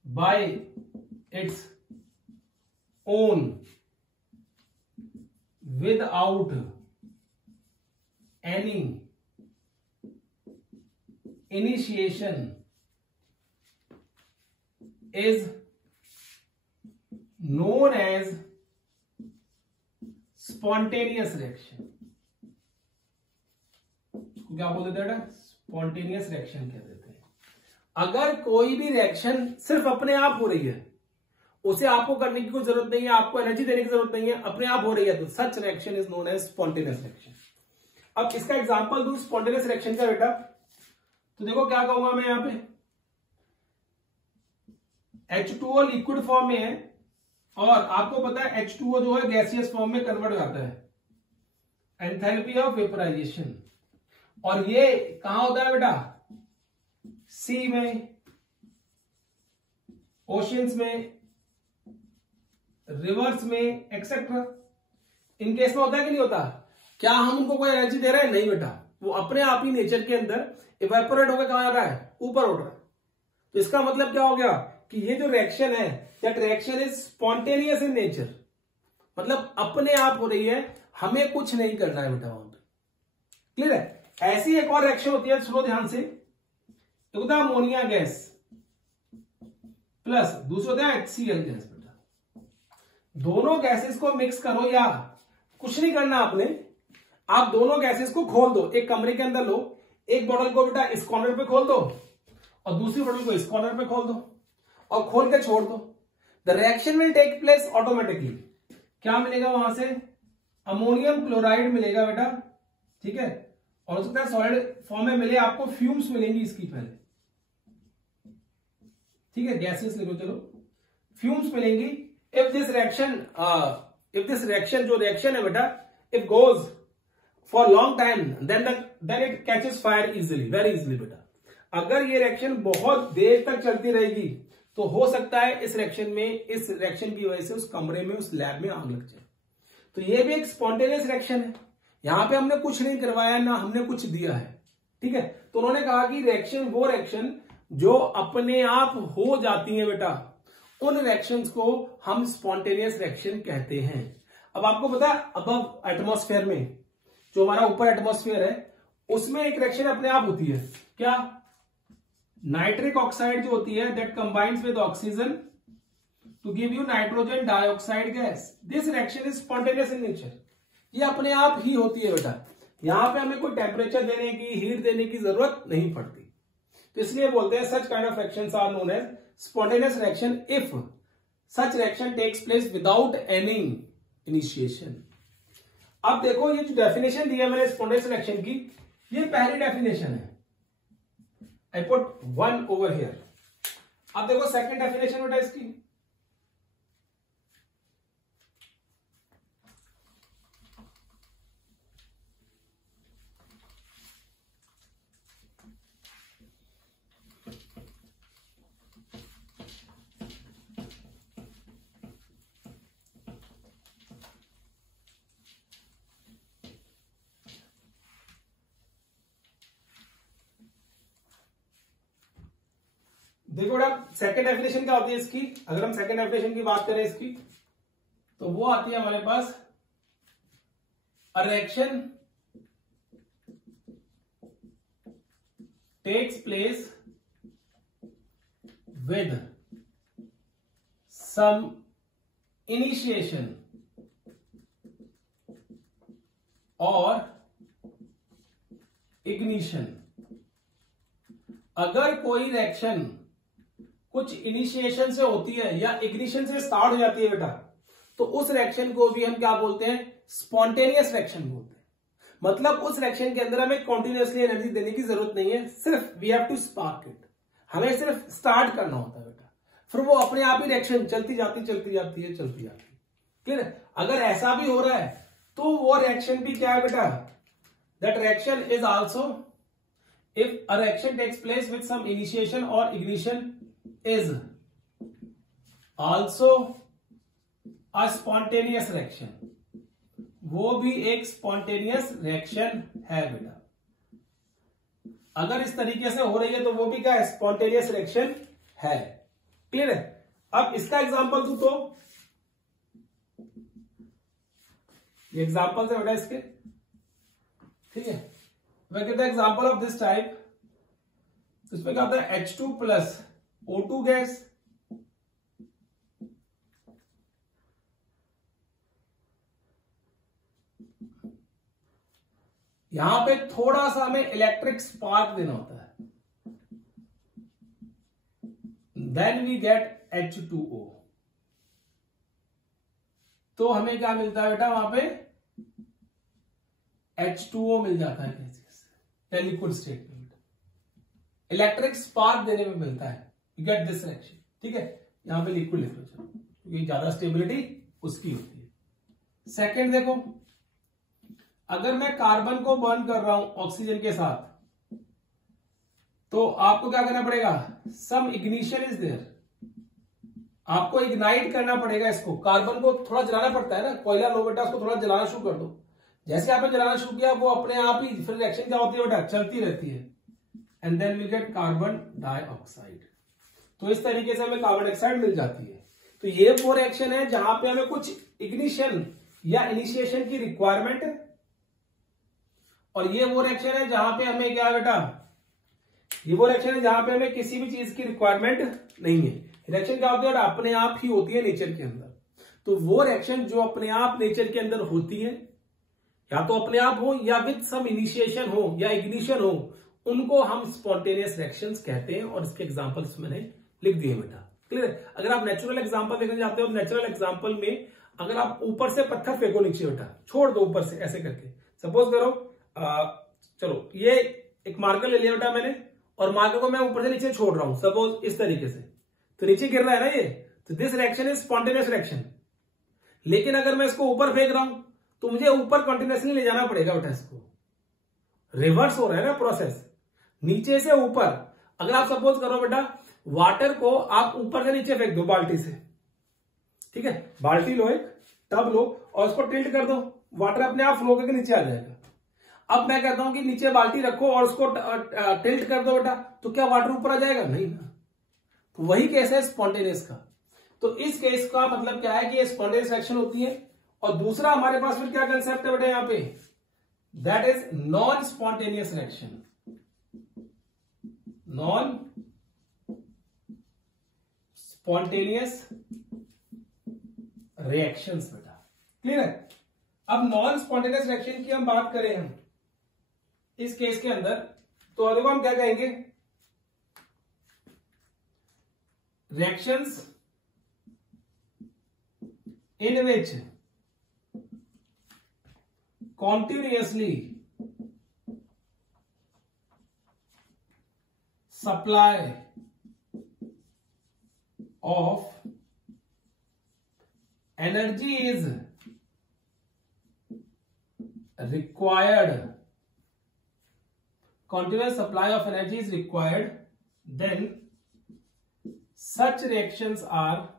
by its own without any initiation is known as spontaneous reaction। क्या बोल देते हैं? स्पॉन्टेनियस रिएक्शन कहते हैं। अगर कोई भी रिएक्शन सिर्फ अपने आप हो रही है, उसे आपको करने की कोई जरूरत नहीं है, आपको एनर्जी देने की जरूरत नहीं है, अपने आप हो रही है, तो such reaction is known as spontaneous reaction. अब इसका एग्जांपल दूं स्पॉन्टेनियस रिएक्शन का बेटा, तो देखो क्या कहूंगा मैं यहां पे, H2O लिक्विड फॉर्म में है और आपको पता है H2O जो है गैसियस फॉर्म में कन्वर्ट हो जाता है, एंथैल्पी ऑफ वेपराइजेशन, और ये कहां होता है बेटा, सी में, ओशियंस में, रिवर्स में, एक्सेट्रा। इन केस में होता है कि नहीं होता? क्या हम उनको कोई एनर्जी दे रहे हैं? नहीं बेटा, वो अपने आप ही नेचर के अंदर इवेपोरेट होकर कहां आ रहा है, ऊपर उड़ रहा है। तो इसका मतलब क्या हो गया कि ये जो रिएक्शन है, that reaction is spontaneous in nature, मतलब अपने आप हो रही है, हमें कुछ नहीं करना है बेटा वहां पे। क्लियर है? ऐसी एक और रिएक्शन होती है, सुनो ध्यान से, तो होता है अमोनिया गैस प्लस दूसरा होता है HCl गैस बेटा। दोनों गैसेस को मिक्स करो, या कुछ नहीं करना आपने, आप दोनों गैसेस को खोल दो, एक कमरे के अंदर लो, एक बॉटल को बेटा इस कॉर्नर पे खोल दो और दूसरी बॉटल को इस कॉर्नर पे खोल दो और खोल के छोड़ दो। The reaction will take place automatically. क्या मिलेगा वहां से? अमोनियम क्लोराइड मिलेगा बेटा, ठीक है, और हो सकता है सॉलिड फॉर्म में मिले आपको, फ्यूम्स मिलेंगी इसकी पहले, ठीक है, गैसेस लिखो चलो, फ्यूम्स मिलेंगी। इफ दिस रिएक्शन जो रिएक्शन है बेटा, if goes for long time then it catches fire easily, very easily बेटा। अगर ये रिएक्शन बहुत देर तक चलती रहेगी तो हो सकता है इस रिएक्शन की वजह से उस कमरे में, उस लैब में आग लग जाए। तो ये भी एक स्पॉन्टेनियस रिएक्शन है, यहां पे हमने कुछ नहीं करवाया, ना हमने कुछ दिया है, ठीक है। तो उन्होंने कहा कि रिएक्शन वो रिएक्शन जो अपने आप हो जाती है बेटा, उन रिएक्शंस को हम स्पॉन्टेनियस रिएक्शन कहते हैं। अब आपको पता है अबव एटमॉस्फेयर में, जो हमारा ऊपर एटमॉस्फेयर है, उसमें एक रिएक्शन अपने आप होती है, क्या? नाइट्रिक ऑक्साइड जो होती है, that combines with oxygen to give you nitrogen dioxide gas. This reaction is spontaneous in nature, ये अपने आप ही होती है बेटा, यहां पे हमें कोई टेम्परेचर देने की, हीट देने की जरूरत नहीं पड़ती। तो इसलिए बोलते हैं such kind of reactions are known as spontaneous reaction if such reaction takes place without any initiation. अब देखो ये जो डेफिनेशन दिया मैंने स्पॉन्टेनियस रिएक्शन की, ये पहली डेफिनेशन है, आई पुट 1 ओवर हियर। अब देखो सेकंड डेफिनेशन बेटा इसकी, देखो बेटा सेकंड डेफिनेशन क्या होती है इसकी, अगर हम सेकंड डेफिनेशन की बात करें इसकी, तो वो आती है हमारे पास, a reaction takes place with some initiation और इग्निशन। अगर कोई रिएक्शन कुछ इनिशिएशन से होती है या इग्निशन से स्टार्ट हो जाती है बेटा, तो उस रिएक्शन को भी हम क्या बोलते हैं, स्पॉन्टेनियस रिएक्शन बोलते हैं। मतलब उस रिएक्शन के अंदर हमें कॉन्टिन्यूसली एनर्जी देने की जरूरत नहीं है, सिर्फ we have to spark it, हमें सिर्फ स्टार्ट करना होता है बेटा, फिर वो अपने आप ही रिएक्शन चलती जाती है। क्लियर है? अगर ऐसा भी हो रहा है तो वो रिएक्शन भी क्या है बेटा, that reaction is also, if a reaction takes place with some initiation और ignition is also a spontaneous reaction, वो भी एक स्पॉन्टेनियस रिएक्शन है बेटा। अगर इस तरीके से हो रही है तो वो भी क्या है, स्पॉन्टेनियस रिएक्शन है। क्लियर है? अब इसका एग्जांपल दू तो ये एग्जांपल है बेटा इसके, ठीक है। मैं कहता है एग्जांपल ऑफ दिस टाइप, इसमें क्या होता है, H2 प्लस O2 गैस, यहां पे थोड़ा सा हमें इलेक्ट्रिक स्पार्क देना होता है, देन वी गेट H2O। तो हमें क्या मिलता है बेटा, वहां पे H2O मिल जाता है या लिक्विड स्टेट में, इलेक्ट्रिक स्पार्क देने में मिलता है, यू गेट दिस रिएक्शन। ठीक है, यहां पे लिक्विड लिख लो क्योंकि ज्यादा स्टेबिलिटी उसकी होती है। सेकेंड देखो, अगर मैं कार्बन को बर्न कर रहा हूं ऑक्सीजन के साथ, तो आपको क्या करना पड़ेगा, सम इग्निशन इज देयर, आपको इग्नाइट करना पड़ेगा इसको, कार्बन को थोड़ा जलाना पड़ता है ना, कोयला लो बेटा, उसको थोड़ा जलाना शुरू कर दो। जैसे आपने जलाना शुरू किया वो अपने आप ही फिर रिएक्शन क्या होती है बेटा, चलती रहती है, and then we get carbon dioxide. तो इस तरीके से हमें कार्बन डाइऑक्साइड मिल जाती है। तो ये वो रिएक्शन है जहां पे हमें कुछ इग्निशन या इनिशिएशन की रिक्वायरमेंट है, और ये वो रिएक्शन है जहां पे हमें क्या बेटा, ये वो रिएक्शन है जहां पे हमें किसी भी चीज की रिक्वायरमेंट नहीं है। रिएक्शन क्या होती है बेटा, अपने आप ही होती है नेचर के अंदर। तो वो रिएक्शन जो अपने आप नेचर के अंदर होती है, या तो अपने आप हो या विद सम इनिशिएशन हो या इग्निशन हो, उनको हम स्पॉन्टेनियस रिएक्शंस कहते हैं, और इसके एग्जांपल्स मैंने लिख दिए बेटा। क्लियर है? अगर आप नेचुरल एग्जांपल देखना चाहते हो, नेचुरल एग्जांपल में अगर आप ऊपर से पत्थर फेंको नीचे बेटा, छोड़ दो ऊपर से ऐसे करके, सपोज करो चलो ये एक मार्कर ले लिया बेटा मैंने, और मार्कर को मैं ऊपर से नीचे छोड़ रहा हूं, सपोज इस तरीके से, तो नीचे गिर रहा है ना ये, तो this reaction is spontaneous reaction. लेकिन अगर मैं इसको ऊपर फेंक रहा हूं तो मुझे ऊपर कंटिन्यूसली ले जाना पड़ेगा बेटा, इसको रिवर्स हो रहा है ना प्रोसेस, नीचे से ऊपर। अगर आप सपोज करो बेटा वाटर को आप ऊपर से नीचे फेंक दो बाल्टी से, ठीक है, बाल्टी लो, एक टब लो और उसको टिल्ट कर दो, वाटर अपने आप फ्लो करके नीचे आ जाएगा। अब मैं कहता हूं कि नीचे बाल्टी रखो और उसको टिल्ट कर दो बेटा, तो क्या वाटर ऊपर आ जाएगा? नहीं ना। तो वही केस है स्पॉन्टेनियस का। तो इस केस का मतलब क्या है कि ये स्पॉन्टेनियस रिएक्शन होती है। और दूसरा हमारे पास फिर क्या कंसेप्ट है बेटा यहां पे, that is non spontaneous reaction, non spontaneous reactions बेटा। क्लियर है? अब नॉन स्पॉन्टेनियस रिएक्शन की हम बात करें हम इस केस के अंदर, तो देखो हम क्या कहेंगे, reactions in which continuously supply of energy is required, continuous supply of energy is required, then such reactions are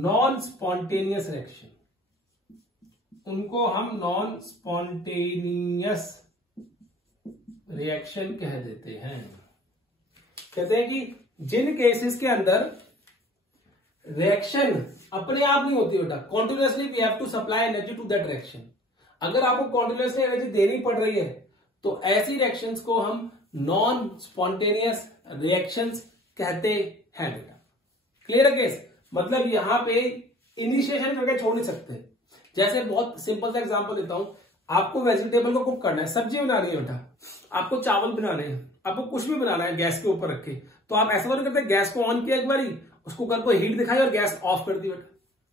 non-spontaneous reaction। उनको हम नॉन स्पॉन्टेनियस रिएक्शन कह देते हैं। कहते हैं कि जिन केसेस के अंदर रिएक्शन अपने आप नहीं होती बेटा, continuously we have to supply energy to that reaction. अगर आपको कॉन्टिन्यूसली एनर्जी देनी पड़ रही है तो ऐसी रिएक्शंस को हम नॉन स्पॉन्टेनियस रिएक्शंस कहते हैं बेटा। क्लियर है केस? मतलब यहां पे इनिशिएशन करके छोड़ नहीं सकते। जैसे बहुत सिंपल सा एग्जांपल देता हूं, आपको वेजिटेबल को कुक करना है, सब्जी बनानी है बेटा, आपको चावल बनाने हैं, आपको कुछ भी बनाना है गैस के ऊपर रख के, तो आप ऐसा तो नहीं करते गैस को ऑन किया एक बारी, उसको कुकर को हीट दिखाई और गैस ऑफ कर दी बेटा,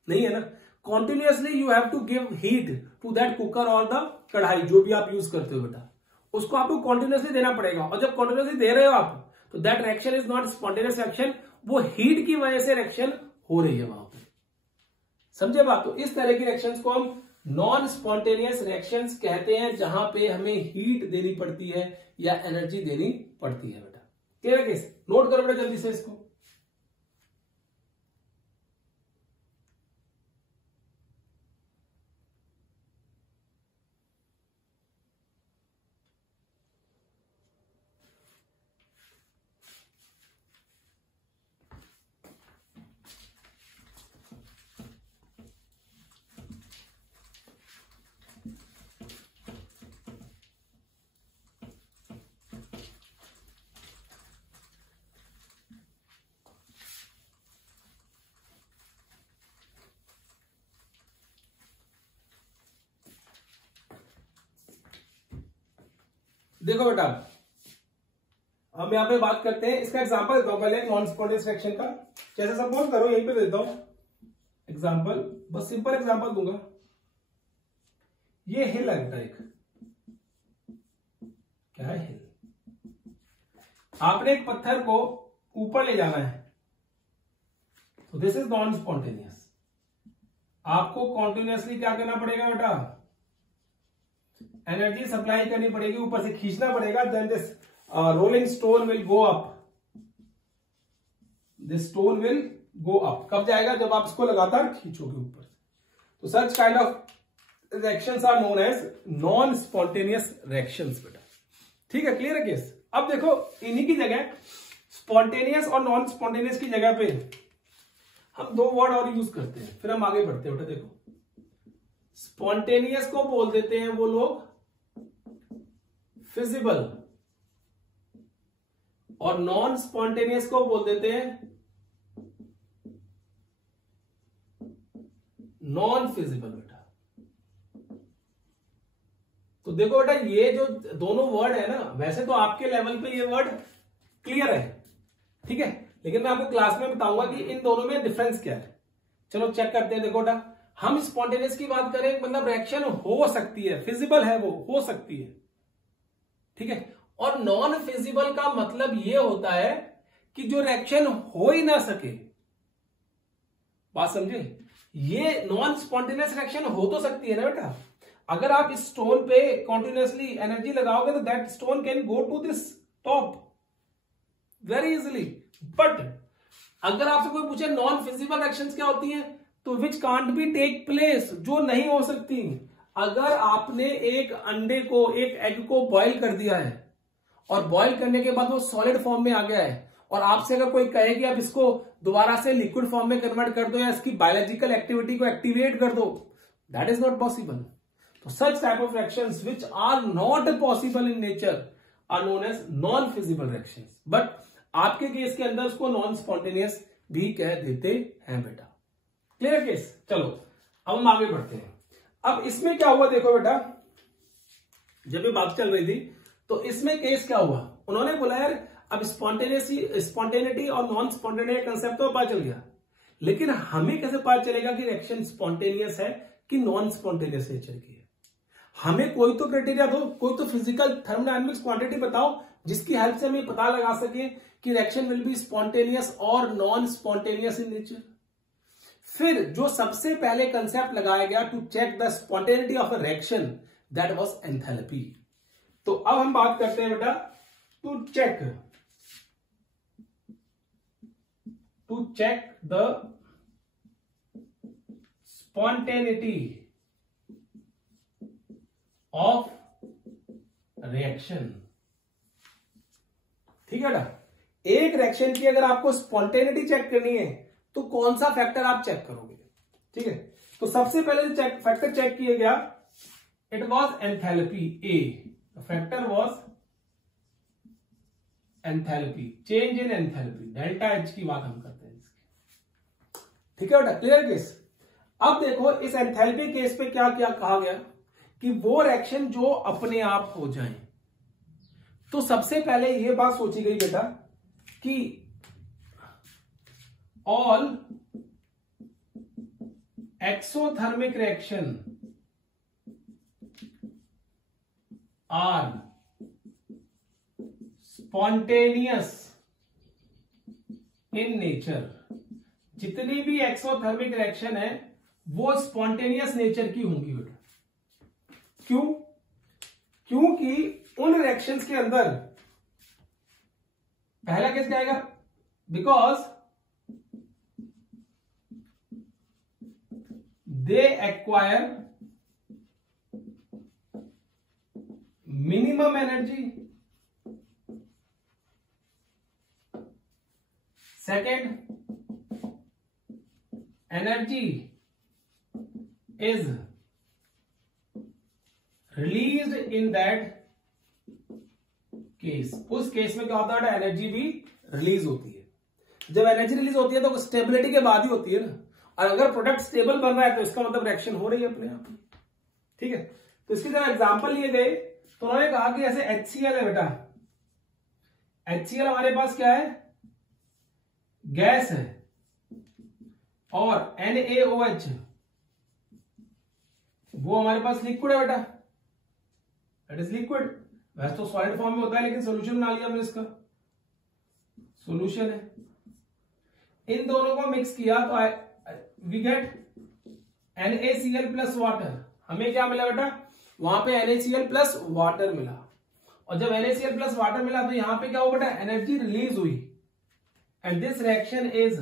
नहीं है ना। Continuously you have to give heat to that cooker और द कढ़ाई, जो भी आप यूज करते हो बेटा, उसको आपको कॉन्टिन्यूअसली देना पड़ेगा। और जब कॉन्टिन्यूअसली दे रहे हो आप, तो that reaction is not spontaneous reaction, वो हीट की वजह से रिएक्शन हो रही है वहां पर, समझे बात। तो इस तरह की रिएक्शंस को हम नॉन स्पॉन्टेनियस रिएक्शंस कहते हैं, जहां पे हमें हीट देनी पड़ती है या एनर्जी देनी पड़ती है बेटा। क्लियर है केस? नोट करो बेटा जल्दी से इसको। देखो बेटा, हम यहां पे बात करते हैं, इसका एग्जांपल देता हूं पहले नॉन स्पॉन्टेनियस रिएक्शन का। जैसे सपोज करो यहीं पे देता हूं एग्जांपल, बस सिंपल एग्जांपल दूंगा। ये हिल लगता है, एक क्या है हिल, आपने एक पत्थर को ऊपर ले जाना है, तो दिस इज नॉन स्पॉन्टेनियस। आपको कॉन्टिन्यूअसली क्या करना पड़ेगा बेटा, एनर्जी सप्लाई करनी पड़ेगी, ऊपर से खींचना पड़ेगा, then this rolling stone will go up, this stone will go up. कब जाएगा, जब आप इसको लगातार खींचोगे ऊपर। तो such kind of reactions are known as non spontaneous reactions बेटा, ठीक है। क्लियर है केस? अब देखो इन्हीं की जगह स्पॉन्टेनियस और नॉन स्पॉन्टेनियस की जगह पे हम दो वर्ड और यूज करते हैं, फिर हम आगे बढ़ते हैं बेटा। देखो स्पॉन्टेनियस को बोल देते हैं वो लोग फिजिबल, और नॉन स्पॉन्टेनियस को बोल देते हैं नॉन फिजिबल बेटा। तो देखो बेटा, ये जो दोनों वर्ड है ना, वैसे तो आपके लेवल पे ये वर्ड क्लियर है, ठीक है, लेकिन मैं आपको क्लास में बताऊंगा कि इन दोनों में डिफरेंस क्या है। चलो चेक करते हैं। देखो बेटा, हम स्पॉन्टेनियस की बात करें, मतलब रिएक्शन हो सकती है, फिजिबल है, वो हो सकती है, ठीक है। और नॉन फिजिबल का मतलब ये होता है कि जो रिएक्शन हो ही ना सके, बात समझे। ये नॉन स्पॉन्टेनियस रिएक्शन हो तो सकती है ना बेटा, अगर आप इस स्टोन पे कॉन्टिन्यूअसली एनर्जी लगाओगे तो that stone can go to this top very easily. But अगर आपसे कोई पूछे नॉन फिजिबल रिएक्शंस क्या होती हैं, तो which can't be take place, जो नहीं हो सकती। अगर आपने एक अंडे को, एक एग को बॉईल कर दिया है और बॉईल करने के बाद वो सॉलिड फॉर्म में आ गया है, और आपसे अगर कोई कहे कि आप इसको दोबारा से लिक्विड फॉर्म में कन्वर्ट कर दो या इसकी बायोलॉजिकल एक्टिविटी को एक्टिवेट कर दो, दैट इज नॉट पॉसिबल। तो such type of reactions which are not possible in nature are known as non feasible reactions. But आपके केस के अंदर उसको नॉन स्पॉन्टेनियस भी कह देते हैं बेटा। Clear case? चलो अब हम आगे बढ़ते हैं। अब इसमें क्या हुआ, देखो बेटा, जब ये बात चल रही थी तो इसमें केस क्या हुआ, उन्होंने बोला यार अब स्पॉन्टेनिटी और नॉन स्पॉन्टेनियस कंसेप्ट तो पता चल गया, लेकिन हमें कैसे पता चलेगा कि रिएक्शन स्पॉन्टेनियस है कि नॉन स्पॉन्टेनियस नेचर की है। हमें कोई तो क्राइटेरिया दो, कोई तो फिजिकल थर्मोडायनामिक्स क्वांटिटी बताओ जिसकी हेल्प से हमें पता लगा सके कि रिएक्शन विल बी स्पॉन्टेनियस और नॉन स्पॉन्टेनियस इन नेचर। फिर जो सबसे पहले कंसेप्ट लगाया गया to check the spontaneity of a reaction, that was enthalpy. तो अब हम बात करते हैं बेटा to check the spontaneity of reaction. ठीक है बेटा, एक रिएक्शन की अगर आपको स्पॉन्टेनिटी चेक करनी है तो कौन सा फैक्टर आप चेक करोगे? ठीक है, तो सबसे पहले जो फैक्टर चेक किया गया, it was enthalpy. A factor was enthalpy, change in enthalpy, delta H की बात हम करते हैं इसकी। ठीक है बेटा, क्लियर केस? अब देखो इस एंथैल्पी केस पे क्या क्या कहा गया कि वो रिएक्शन जो अपने आप हो जाए, तो सबसे पहले ये बात सोची गई बेटा कि all exothermic reaction are spontaneous in nature. जितनी भी एक्सोथर्मिक रिएक्शन है वो स्पॉन्टेनियस नेचर की होंगी बेटा। क्यों? क्योंकि उन रिएक्शंस के अंदर पहला केस क्या आएगा, because they acquire minimum energy, second energy is released in that case. उस केस में क्या होता है, एनर्जी भी रिलीज होती है। जब एनर्जी रिलीज होती है तो स्टेबिलिटी के बाद ही होती है ना, और अगर प्रोडक्ट स्टेबल बन रहा है तो इसका मतलब रिएक्शन हो रही है अपने आप। ठीक है, तो इसके जब एग्जांपल लिए गए तो उन्होंने कहा कि जैसे HCl है बेटा, HCl हमारे पास क्या है, गैस है, और NaOH वो हमारे पास लिक्विड है बेटा, दैट इज लिक्विड। वैसे तो सॉलिड फॉर्म में होता है लेकिन सोल्यूशन बना लिया हमने, इसका सोल्यूशन है। इन दोनों को मिक्स किया तो we get NaCl plus water. हमें क्या मिला बेटा, वहां पे NaCl प्लस वाटर मिला, और जब NaCl प्लस वाटर मिला तो यहां पे क्या हुआ बेटा, एनर्जी रिलीज हुई, and this reaction is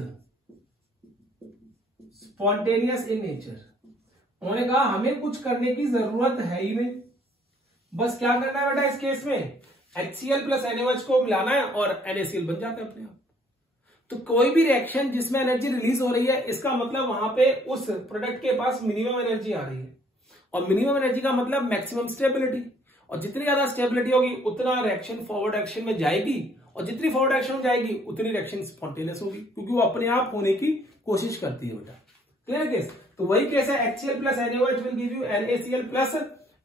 spontaneous in nature. उन्होंने कहा हमें कुछ करने की जरूरत है ही नहीं, बस क्या करना है बेटा, इस केस में HCl प्लस NaOH को मिलाना है और NaCl बन जाता है अपने आप। तो कोई भी रिएक्शन जिसमें एनर्जी रिलीज हो रही है, इसका मतलब वहां पे उस प्रोडक्ट के पास मिनिमम एनर्जी आ रही है, और मिनिमम एनर्जी का मतलब मैक्सिमम स्टेबिलिटी। और जितनी ज्यादा स्टेबिलिटी होगी उतना रिएक्शन फॉरवर्ड एक्शन में जाएगी, और जितनी फॉरवर्ड एक्शन में जाएगी उतनी रिएक्शन स्पॉन्टेनियस होगी, क्योंकि वो अपने आप होने की कोशिश करती है बेटा। Clear case? तो वही केस है, HCl plus NaOH will give you NaCl plus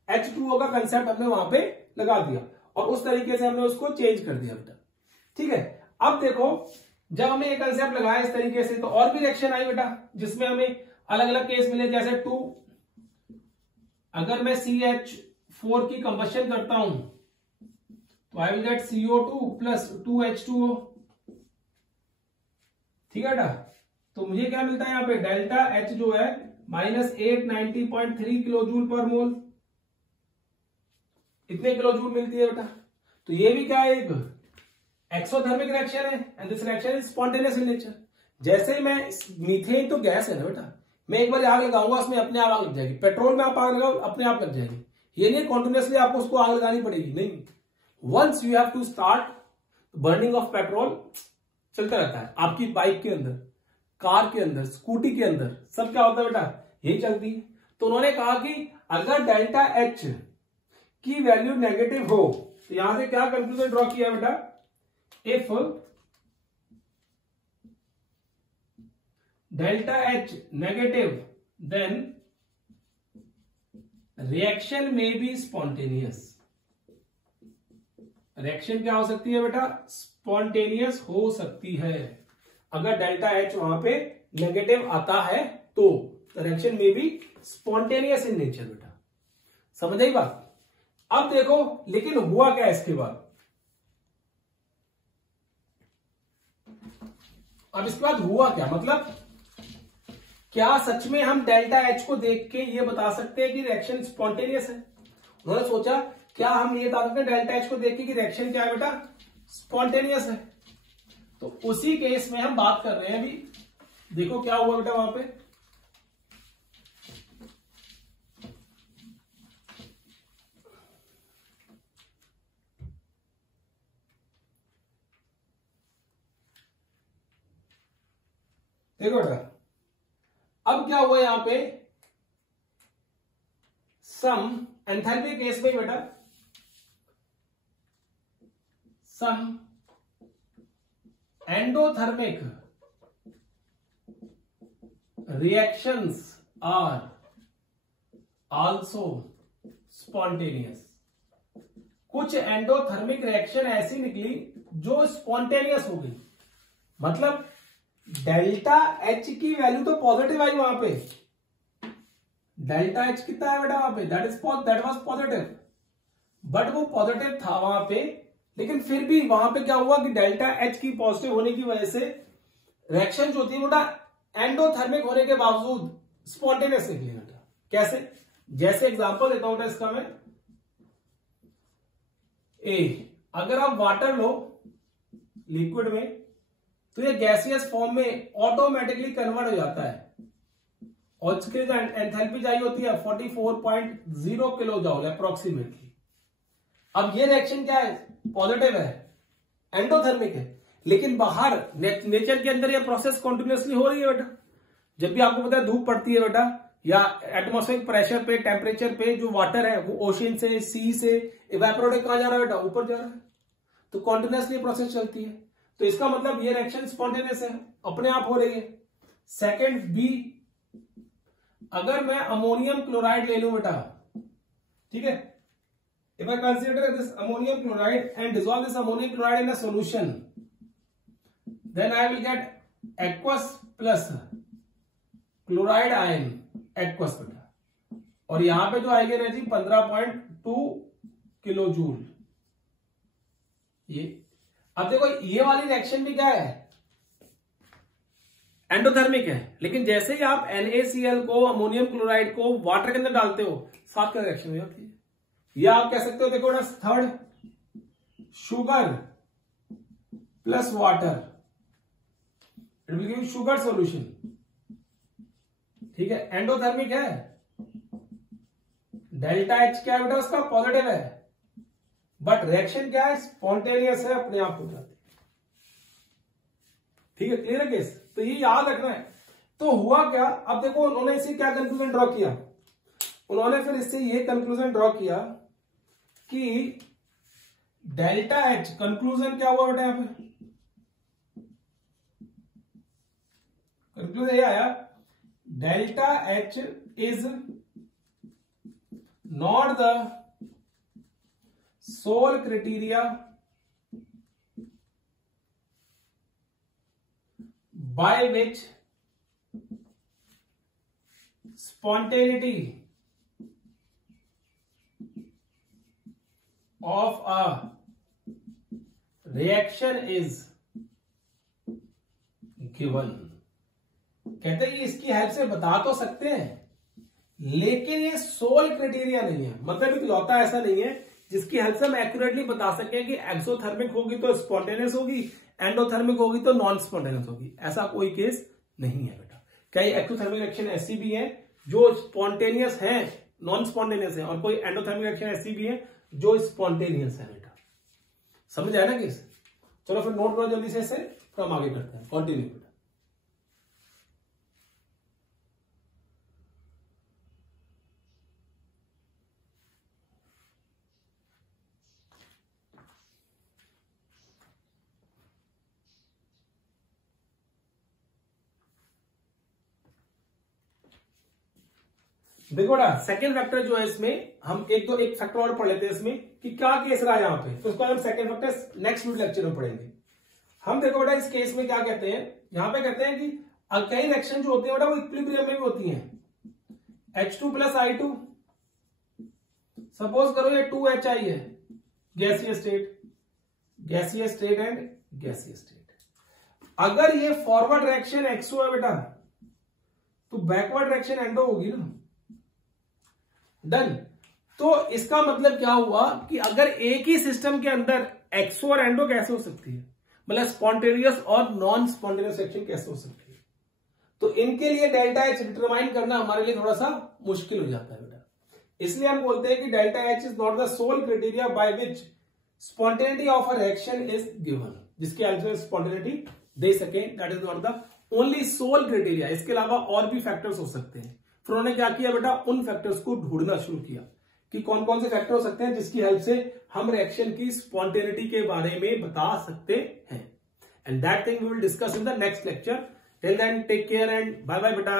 H2O का कंसेप्ट हमने वहां पे लगा दिया, और उस तरीके से हमने उसको चेंज कर दिया बेटा। ठीक है, अब देखो जब हमने ये कंसेप्ट लगाया इस तरीके से, तो और भी रिएक्शन आई बेटा जिसमें हमें अलग अलग केस मिले, जैसे अगर मैं CH4 की कंबशन करता हूं तो I will gate CO2 plus 2H2O। ठीक है बेटा, तो मुझे क्या मिलता है यहां पे, डेल्टा H जो है -890.3 किलो जूल पर मोल, इतने किलो जूल मिलती है बेटा। तो ये भी क्या है, एक एक्सोथर्मिक रिएक्शन है, and this reaction is spontaneous in nature. जैसे मैं, मीथेन तो गैस है ना बेटा, मैं एक बार आग लगाऊंगा उसमें अपने आप आग लग जाएगी। पेट्रोल में आप आग लगाओ अपने आप लग जाएगी, ये नहीं कॉन्टिन्यूसली आपको उसको आग लगानी पड़ेगी, नहीं। Once you have to start burning of petrol, चलता रहता है आपकी बाइक के अंदर, कार के अंदर, स्कूटी के अंदर, सब क्या होता है बेटा, यही चलती है। तो उन्होंने कहा कि अगर डेल्टा H की वैल्यू नेगेटिव हो, तो यहां से क्या कंक्लूजन ड्रॉ किया बेटा, if delta H negative then reaction may be spontaneous। Reaction क्या हो सकती है बेटा, स्पॉन्टेनियस हो सकती है। अगर डेल्टा H वहां पे नेगेटिव आता है तो रिएक्शन में भी स्पॉन्टेनियस इन नेचर बेटा। समझ आई बात? अब देखो लेकिन हुआ क्या इसके बाद, अब इसके बाद हुआ क्या, मतलब क्या सच में हम डेल्टा H को देख के ये बता सकते हैं कि रिएक्शन स्पॉन्टेनियस है? उन्होंने सोचा क्या हम ये बता सकते हैं डेल्टा H को देख के कि रिएक्शन क्या है बेटा, स्पॉन्टेनियस है। तो उसी केस में हम बात कर रहे हैं अभी। देखो क्या हुआ बेटा वहां पे, देखो बेटा अब क्या हुआ यहां पे, सम एंथैल्पी केस में बेटा, some endothermic reactions are also spontaneous. कुछ एंडोथर्मिक रिएक्शन ऐसी निकली जो स्पॉन्टेनियस हो गई, मतलब डेल्टा एच की वैल्यू तो पॉजिटिव आई वहां पे, डेल्टा एच कितना है बेटा वहां पे, दैट वाज पॉजिटिव, बट वो पॉजिटिव था वहां पे, लेकिन फिर भी वहां पे क्या हुआ कि डेल्टा एच की पॉजिटिव होने की वजह से रिएक्शन जो थी बेटा एंडोथर्मिक होने के बावजूद स्पॉन्टेनियस निकली बेटा। कैसे? जैसे एग्जांपल देता हूं इसका मैं, अगर आप वाटर लो लिक्विड में तो ये गैसियस फॉर्म में ऑटोमेटिकली कन्वर्ट हो जाता है, और इसके लिए एंथैल्पी चाहिए होती है 44.0 किलो जूल अप्रोक्सीमेटली। अब ये रिएक्शन क्या है, पॉजिटिव है, एंडोथर्मिक है, लेकिन बाहर नेचर के अंदर ये प्रोसेस कंटिन्यूअसली हो रही है बेटा। जब भी आपको पता है धूप पड़ती है बेटा, या एटमॉस्फेरिक प्रेशर पे, टेम्परेचर पे जो वाटर है वो ओशन से, सी से इवेपोरेट कहां जा रहा है बेटा, ऊपर जा रहा है, तो कंटिन्यूअसली प्रोसेस चलती है। तो इसका मतलब ये रिएक्शन स्पॉन्टेनियस है, अपने आप हो रही है। सेकंड बी, अगर मैं अमोनियम क्लोराइड ले लूं बेटा, ठीक है, if I consider this ammonium chloride and dissolve this ammonium chloride in a solution, then I will get aqueous plus chloride ion aqueous बेटा, और यहां पे जो आएगी एनर्जी 15.2 किलो जूल। ये अब देखो ये वाली रिएक्शन भी क्या है, एंडोथर्मिक है, लेकिन जैसे ही आप NaCl को, अमोनियम क्लोराइड को वाटर के अंदर डालते हो, साथ का रिएक्शन हो जाती है। या आप कह सकते हो, देखो ना, third, sugar plus water, it will give sugar solution, ठीक है, एंडोथर्मिक है, डेल्टा एच क्या है बेटा उसका, पॉजिटिव है, बट रिएक्शन क्या है, स्पॉन्टेनियस है, अपने आप हो जाती है। ठीक है, क्लियर है केस? तो ये याद रखना है। तो हुआ क्या, अब देखो उन्होंने इसे क्या कंक्लूजन ड्रॉ किया, उन्होंने फिर इससे ये कंक्लूजन ड्रॉ किया कि डेल्टा एच, कंक्लूजन क्या हुआ बेटा यहां पे, कंक्लूजन ये आया, delta H is not the sole criteria by which spontaneity of a reaction is given। कहते हैं कि इसकी हेल्प से बता तो सकते हैं, लेकिन ये सोल क्राइटेरिया नहीं है, मतलब इकलौता ऐसा नहीं है जिसकी हेल्प से हम एक्यूरेटली बता सकें कि एक्सोथर्मिक होगी तो स्पॉन्टेनियस होगी, एंडोथर्मिक होगी तो नॉन स्पॉन्टेनियस होगी, ऐसा कोई केस नहीं है बेटा। कई एक्सोथर्मिक रिएक्शन ऐसी भी है जो स्पॉन्टेनियस है, नॉन स्पॉन्टेनियस है, और कोई एंडोथर्मिक रिएक्शन ऐसी भी है जो स्पॉन्टेनियस है बेटा। समझ आया ना केस? चलो फिर नोट करो जल्दी से, इसे फिर हम आगे करते हैं, कंटिन्यू बेटा। देखो ना, सेकेंड फैक्टर जो है इसमें, हम एक फैक्टर और पढ़ लेते हैं इसमें कि क्या केस रहा है यहां पे, तो उसको हम सेकेंड फैक्टर नेक्स्ट लेक्चर में पढ़ेंगे। हम देखो बेटा इस केस में क्या कहते हैं, यहां पे कहते हैं कि कई रिएक्शन जो होती है बेटा वो इक्विलिब्रियम में भी होती हैं। H2 प्लस I2, सपोज करो ये 2HI है, गैसीय स्टेट, गैसीय स्टेट एंड गैसीय स्टेट। अगर ये फॉरवर्ड रिएक्शन एक्सो है बेटा, तो बैकवर्ड रिएक्शन एंडो होगी ना, डन। तो इसका मतलब क्या हुआ कि अगर एक ही सिस्टम के अंदर एक्सो और एंडो कैसे हो सकती है, मतलब स्पॉन्टेनियस और नॉन स्पॉन्टेनियस रिएक्शन कैसे हो सकती है, तो इनके लिए डेल्टा एच डिटरमाइन करना हमारे लिए थोड़ा सा मुश्किल हो जाता है बेटा। इसलिए हम बोलते हैं कि delta H is not the sole criteria by which spontaneity of a reaction is given, जिसके हेल्प से स्पॉन्टेनिटी दे सके, that is not the only sole criteria. इसके अलावा और भी फैक्टर्स हो सकते हैं। फिर उन्होंने क्या किया बेटा, उन फैक्टर्स को ढूंढना शुरू किया कि कौन कौन से फैक्टर हो सकते हैं जिसकी हेल्प से हम रिएक्शन की स्पॉन्टेनिटी के बारे में बता सकते हैं। And that thing we will discuss in the next lecture. Till then take care and bye bye बेटा।